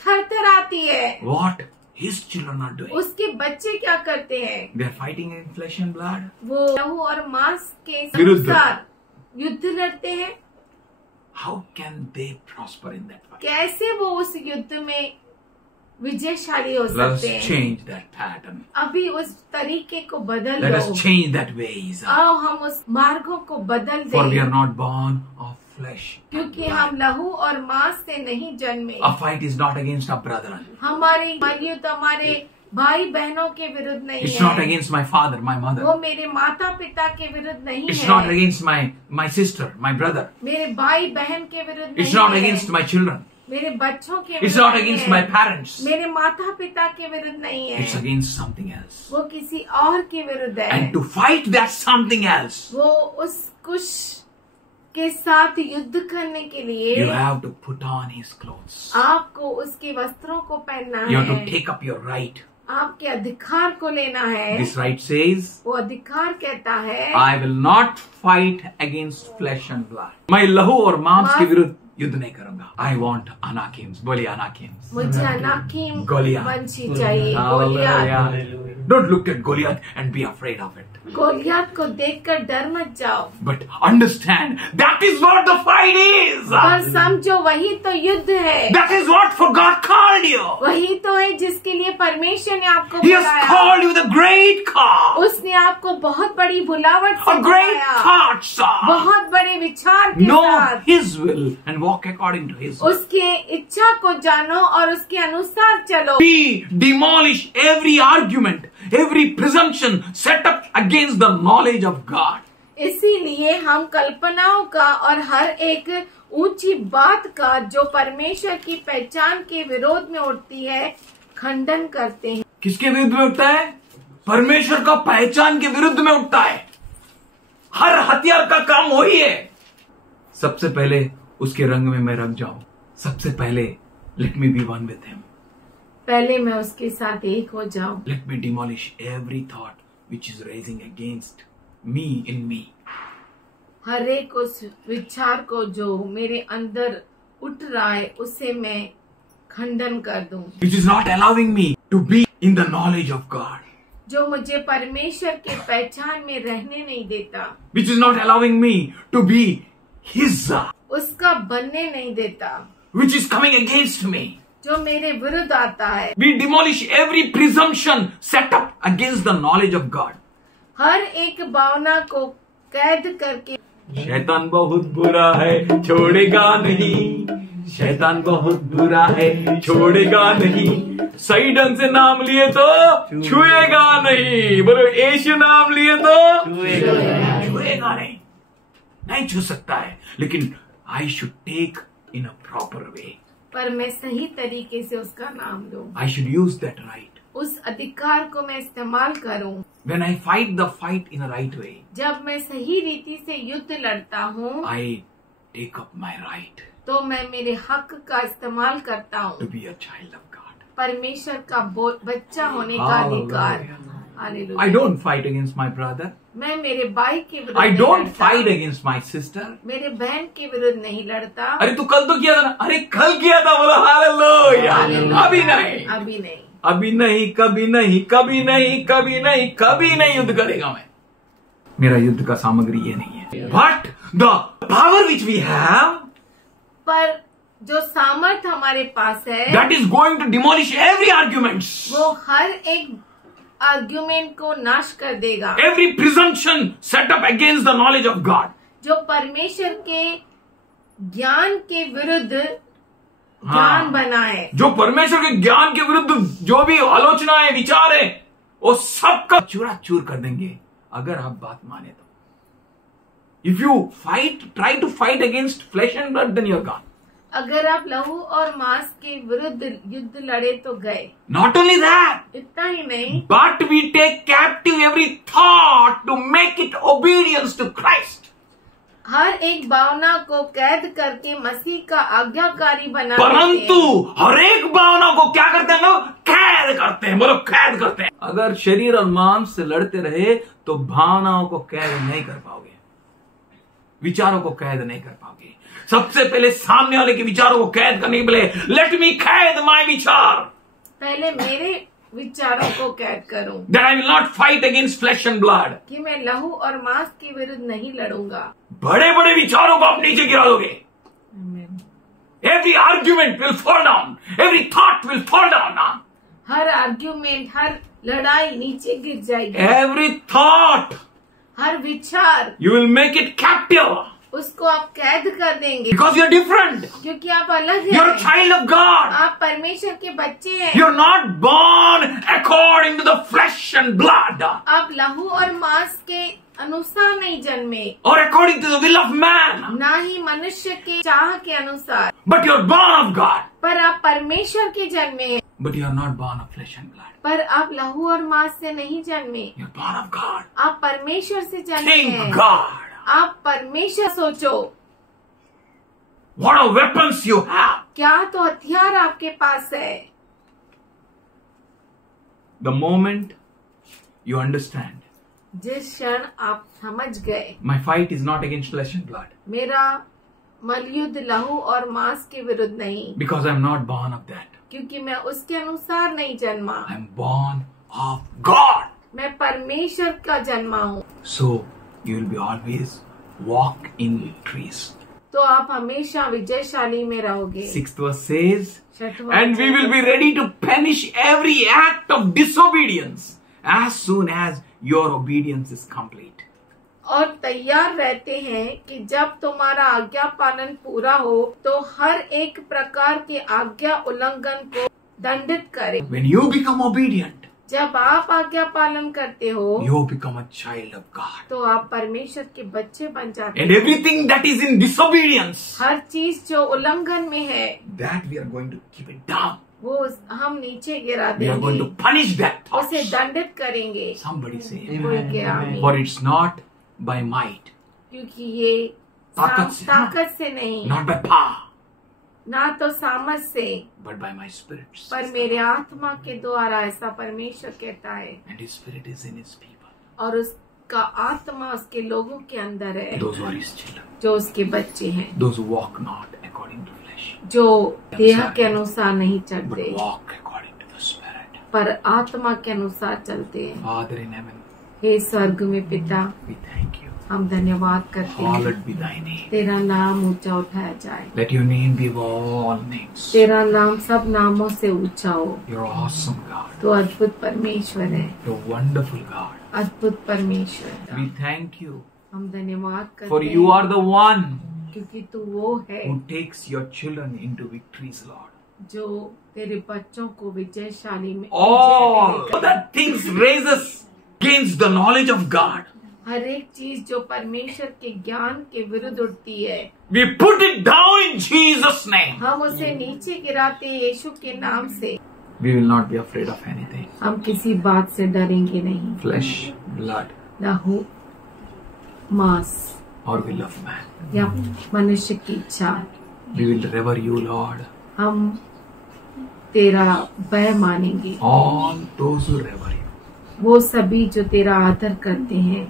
थरथराती है. What his children are doing. उसके बच्चे क्या करते हैं? They are fighting in flesh and blood. वो लहू और मांस के विरुद्ध. अनुसार युद्ध लड़ते हैं. How can they prosper in that fight? कैसे वो उस युद्ध में विजयशाली हो Let us सकते हैं? change that pattern. अभी उस तरीके को बदल Let दो. us change that ways. आओ हम उस मार्गों को बदल For we are दें, not born of flesh. क्योंकि हम लहू और मांस से नहीं जन्मे. A fight is not against our brethren. हमारे युद्ध हमारे भाई बहनों के विरुद्ध नहीं It's not है. against my father, my वो mother. मेरे माता पिता के विरुद्ध नहीं It's not है. against my sister, my brother. मेरे भाई बहन के विरुद्ध It's नहीं not है. against my children. मेरे बच्चों के It's विरुद्ध not नहीं against है. my parents. मेरे माता पिता के विरुद्ध नहीं है. It's against something else. वो किसी और के विरुद्ध है. And to fight that something else, वो उस कुछ के साथ युद्ध करने के लिए you have to put on his clothes. आपको उसके वस्त्रों को पहनना You have to है. take up your right. आपके अधिकार को लेना है. This right says, वो अधिकार कहता है I will not fight against flesh and blood. मैं लहू और मांस के विरुद्ध युद्ध नहीं करूंगा. I want Anakims. बोलिए Anakims. मुझे अनाकीम गोलियात. वंशी चाहिए. Goliath. Hallelujah. Don't look at Goliath and be afraid of it. Goliath को देखकर डर मत जाओ, But understand, that is what the fight is. पर समझो वही तो युद्ध है. That is what for God called you. वही तो है जिसके लिए परमेश्वर ने आपको He has बुलाया. called you the great call. उसने आपको बहुत बड़ी बुलावट से A great बुलाया. thoughts. बहुत बड़े विचार के Know साथ His will and walk according to His will. उसके इच्छा को जानो और उसके अनुसार चलो. We demolish every argument, every presumption set up against the knowledge of God. इसीलिए हम कल्पनाओं का और हर एक ऊंची बात का जो परमेश्वर की पहचान के विरोध में उठती है खंडन करते हैं. किसके विरुद्ध में उठता है? परमेश्वर का पहचान के विरुद्ध में उठता है. हर हथियार का काम वही है. सबसे पहले उसके रंग में मैं रंग जाऊं. सबसे पहले let me be one with him. पहले मैं उसके साथ एक हो जाऊं. Let me demolish every thought which is raising against me in me. हर एक उस विचार को जो मेरे अंदर उठ रहा है उसे मैं खंडन कर दूं, Which is not allowing me to be in the knowledge of God. जो मुझे परमेश्वर के पहचान में रहने नहीं देता, Which is not allowing me to be His. उसका बनने नहीं देता, Which is coming against me. जो मेरे विरुद्ध आता है. We demolish every presumption set up against the knowledge of God. हर एक भावना को कैद करके शैतान बहुत बुरा है, छोड़ेगा नहीं. शैतान बहुत बुरा है, छोड़ेगा नहीं. सही ढंग से नाम लिए तो छुएगा नहीं. बोलो यीशु नाम लिए तो छुएगा नहीं. नहीं छू सकता है, लेकिन I should take in a proper way. पर मैं सही तरीके से उसका नाम लूं. I should use that right. उस अधिकार को मैं इस्तेमाल करूं. when I fight the fight in a right way, जब मैं सही रीति से युद्ध लड़ता हूँ I take up my right तो मैं मेरे हक का इस्तेमाल करता to हूँ, be a child of God. परमेश्वर का बच्चा होने का अधिकार। Hallelujah. I don't fight against my brother. मैं मेरे भाई के विरुद्ध I नहीं don't लड़ता, fight against my sister. मेरे बहन के विरुद्ध नहीं लड़ता। अरे तू कल तो किया था ना, अरे कल किया था, बोला हालेलुया। अभी नहीं, अभी नहीं। अभी नहीं, कभी नहीं, कभी नहीं, कभी नहीं, कभी नहीं युद्ध करेगा मैं। मेरा युद्ध का सामग्री ये नहीं है। But the power which we have, पर जो सामर्थ हमारे पास है that is going to demolish every arguments, वो हर एक आर्ग्यूमेंट को नाश कर देगा, every presumption set up against the knowledge of God, जो परमेश्वर के ज्ञान के विरुद्ध ज्ञान बनाए, जो परमेश्वर के ज्ञान के विरुद्ध जो भी आलोचना है, विचार है, वो सबका चूरा चूर कर देंगे अगर आप बात माने तो। If you fight, try to fight against flesh and blood, then you are gone. अगर आप लहू और मांस के विरुद्ध युद्ध लड़े तो गए। नॉट ओनली दैट, इतना ही नहीं, but we take captive every thought to make it obedience to Christ. हर एक भावना को कैद करके मसीह का आज्ञाकारी बना परंतु हर एक भावना को क्या करते हैं लोग? कैद करते हैं। बोलो कैद करते हैं। अगर शरीर और मांस से लड़ते रहे तो भावनाओं को कैद नहीं कर पाओगे, विचारों को कैद नहीं कर पाओगे। सबसे पहले सामने वाले के विचारों को कैद करने के लिए लेट मी कैद माय विचार, पहले मेरे विचारों को कैद करूं, that I will not fight against flesh and blood. कि मैं लहू और मांस के विरुद्ध नहीं लड़ूंगा। बड़े बड़े विचारों को आप नीचे गिरा दोगे। Every argument will fall down, every thought will fall down. हर आर्ग्यूमेंट, हर लड़ाई नीचे गिर जाएगी। Every thought हर विचार you will make it captive उसको आप कैद कर देंगे, because you are different. क्योंकि आप अलग You are a हैं। child of God. आप परमेश्वर के बच्चे हैं। You are not born according to the flesh and blood आप लहू और मांस के अनुसार नहीं जन्मे, or according to the will of man, ना ही मनुष्य के चाह के अनुसार, but you are born of God. पर आप परमेश्वर के जन्मे हैं। But you are not born of flesh and blood. पर आप लहू और मांस से नहीं जन्मे, You are born of God. आप परमेश्वर से जन्मे Think हैं। God. आप परमेश्वर सोचो, What are weapons you have? क्या तो हथियार आपके पास है। The moment you understand, जिस क्षण आप समझ गए my fight is not against flesh and blood, मेरा मलयुद्ध लहू और मांस के विरुद्ध नहीं, because I am not born of that. क्योंकि मैं उसके अनुसार नहीं जन्मा, I am born of God. मैं परमेश्वर का जन्मा हूँ। So you will be always walk in victories. तो आप हमेशा विजयशाली में रहोगे। 6th verse says, छठवां and we will be ready to punish every act of disobedience as soon as your obedience is complete. और तैयार रहते हैं कि जब तुम्हारा आज्ञा पालन पूरा हो तो हर एक प्रकार के आज्ञा उल्लंघन को दंडित करे। When you become obedient, जब आप आज्ञा पालन करते हो you become a child of God. तो आप परमेश्वर के बच्चे बन जाते And हैं। everything that is in disobedience, हर चीज जो उल्लंघन में है that we are going to keep it down. वो हम नीचे गिरा We are going to देंगे, punish that thought. उसे दंडित करेंगे। Somebody say, कोई के आमीन। for it's not by might, क्योंकि ये ताकत से नहीं, not by power, ना तो सामर्थ से, but by my spirit. पर मेरे आत्मा के द्वारा, ऐसा परमेश्वर कहता है। And his spirit is in his people. और उसका आत्मा उसके लोगों के अंदर है, Those who are his children. जो उसके बच्चे हैं, Those who walk not according to flesh, जो देह के अनुसार नहीं but चलते, walk according to the spirit. पर आत्मा के अनुसार चलते हैं। Father in heaven, हे स्वर्ग में पिता, we thank you. हम धन्यवाद करते हैं। Hallowed be thy name. तेरा नाम ऊंचा उठाया जाए, Let your name be above all names. तेरा नाम सब नामों से ऊंचा हो। You're awesome God. तो अद्भुत परमेश्वर है, You're wonderful God. अद्भुत परमेश्वर। We thank you. हम धन्यवाद करते For हैं, you are the one क्योंकि तू वो है who takes your children into victories, Lord. जो तेरे बच्चों को विजयशाली में All that things raises against the knowledge of God, हर एक चीज जो परमेश्वर के ज्ञान के विरुद्ध उठती है, we put it down in Jesus' name. हम उसे नीचे गिराते हैं यीशु के नाम से। We will not be afraid of anything. हम किसी बात से डरेंगे नहीं। Flesh, blood, लहू, मांस or will of man. या मनुष्य की इच्छा, We will revere you, Lord. हम तेरा भय मानेंगे। All those who revere you, वो सभी जो तेरा आदर करते हैं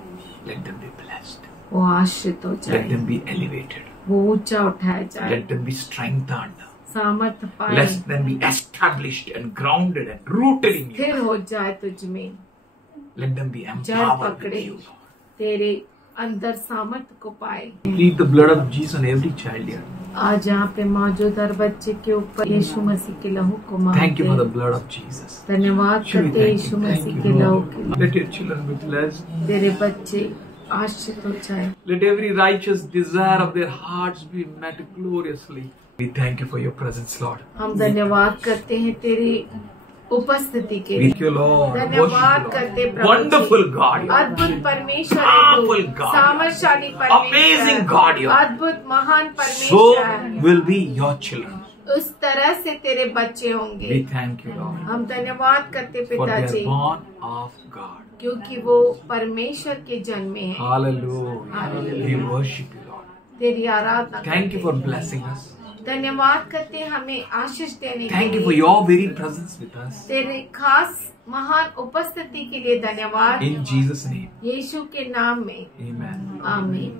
let them be blessed. वो आश्रित हो Let जाए, them be elevated. वो ऊंचा उठाया जाए, Let them be strengthened. सामर्थ पाए, Let them be established and grounded and rooted in you. स्थिर हो जाए तुझ में, Let them be जड़ empowered पकड़े, with you, Lord. तेरे अंदर सामर्थ को पाए। Plead the blood of Jesus on every child here. आज यहाँ पे मौजूद हर बच्चे के ऊपर यीशु मसीह के लहू को Thank you for the मांगते, blood of Jesus. धन्यवाद Should we करते thank Yeshu you? Thank Masih you, के लहू Lord. के लिए। Let your children be blessed. तेरे बच्चे आश्रित हो जाए, Let every righteous desire of their hearts be met gloriously. We thank you for your presence, Lord. हम धन्यवाद करते हैं तेरी उपस्थिति के Thank लिए। you, Lord. धन्यवाद Worship करते you, Lord. Prabhu Wonderful ji. God. you are. अद्भुत परमेश्वर Powerful है तू, God. सामर्थशाली Amazing God you परमेश्वर, are. अद्भुत महान So परमेश्वर है। will be your children. उस तरह से तेरे बच्चे होंगे। We thank you, Lord. हम धन्यवाद करते For they पिताजी, are born of God. क्योंकि वो परमेश्वर के जन्मे हैं। Hallelujah. Hallelujah. We worship you, Lord. तेरी आराधना Thank you करते for हैं। blessing us. धन्यवाद करते हैं हमें आशीष देने के Thank you for लिए। your very presence with us. तेरे खास महान उपस्थिति के लिए धन्यवाद। In Jesus' name. यीशु के नाम में Amen. आमीन।